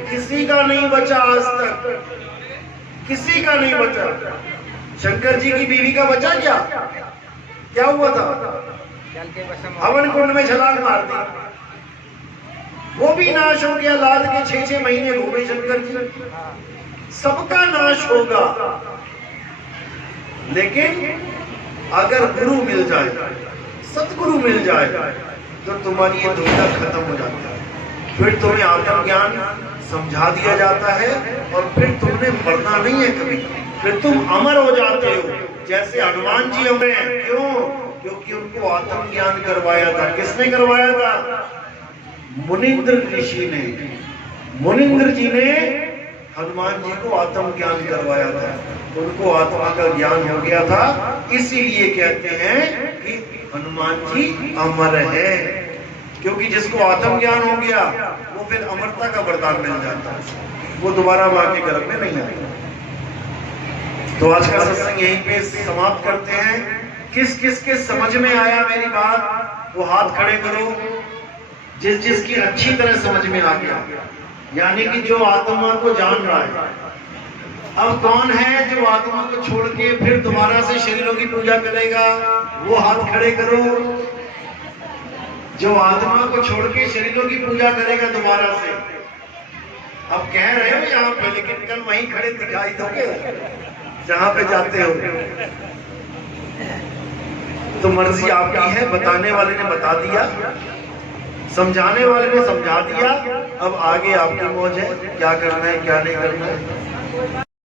किसी का नहीं बचा आज तक, किसी का नहीं बचा। शंकर जी की बीवी का बचा क्या हुआ था? हवन कुंड में छलांग मार दी, वो भी नाश हो गया। लाद के 6-6 महीने घूमे शंकर जी। सबका नाश होगा, लेकिन अगर गुरु मिल जाए, सतगुरु मिल जाए, तो तुम्हारी ये दुविधा खत्म हो जाती है। फिर तुम्हें आत्मज्ञान समझा दिया जाता है और फिर तुमने मरना नहीं है कभी, फिर तुम अमर हो जाते हो। जैसे हनुमान जी अमर हैं, क्यों? क्योंकि उनको आत्मज्ञान करवाया था। किसने करवाया था? मुनिंद्र ऋषि ने। मुनिंद्र जी ने हनुमान जी को आत्मज्ञान करवाया था, उनको आत्मा का ज्ञान हो गया था। इसीलिए कहते हैं कि हनुमान जी अमर है, क्योंकि जिसको आत्मज्ञान हो गया वो फिर अमरता का वरदान मिल जाता है, वो दोबारा मां के गर्भ में नहीं आता। तो आज का सत्संग यहीं पे समाप्त करते हैं। किस किस के समझ में आया मेरी बात, वो हाथ खड़े करो। जिस जिसकी अच्छी तरह समझ में आ गया, यानी कि जो आत्मा को जान रहा है। अब कौन है जो आत्मा को छोड़ के फिर दोबारा से शरीरों की पूजा करेगा? वो हाथ खड़े करो। जो आत्मा को छोड़ के शरीरों की पूजा करेगा दोबारा से। अब कह रहे हो यहाँ पे, लेकिन कल वहीं खड़े दिखाई दोगे जहां पे जाते हो। तो मर्जी आपकी है, बताने वाले ने बता दिया, समझाने वाले ने समझा दिया। अब आगे आपकी मौज है, क्या करना है क्या नहीं करना है।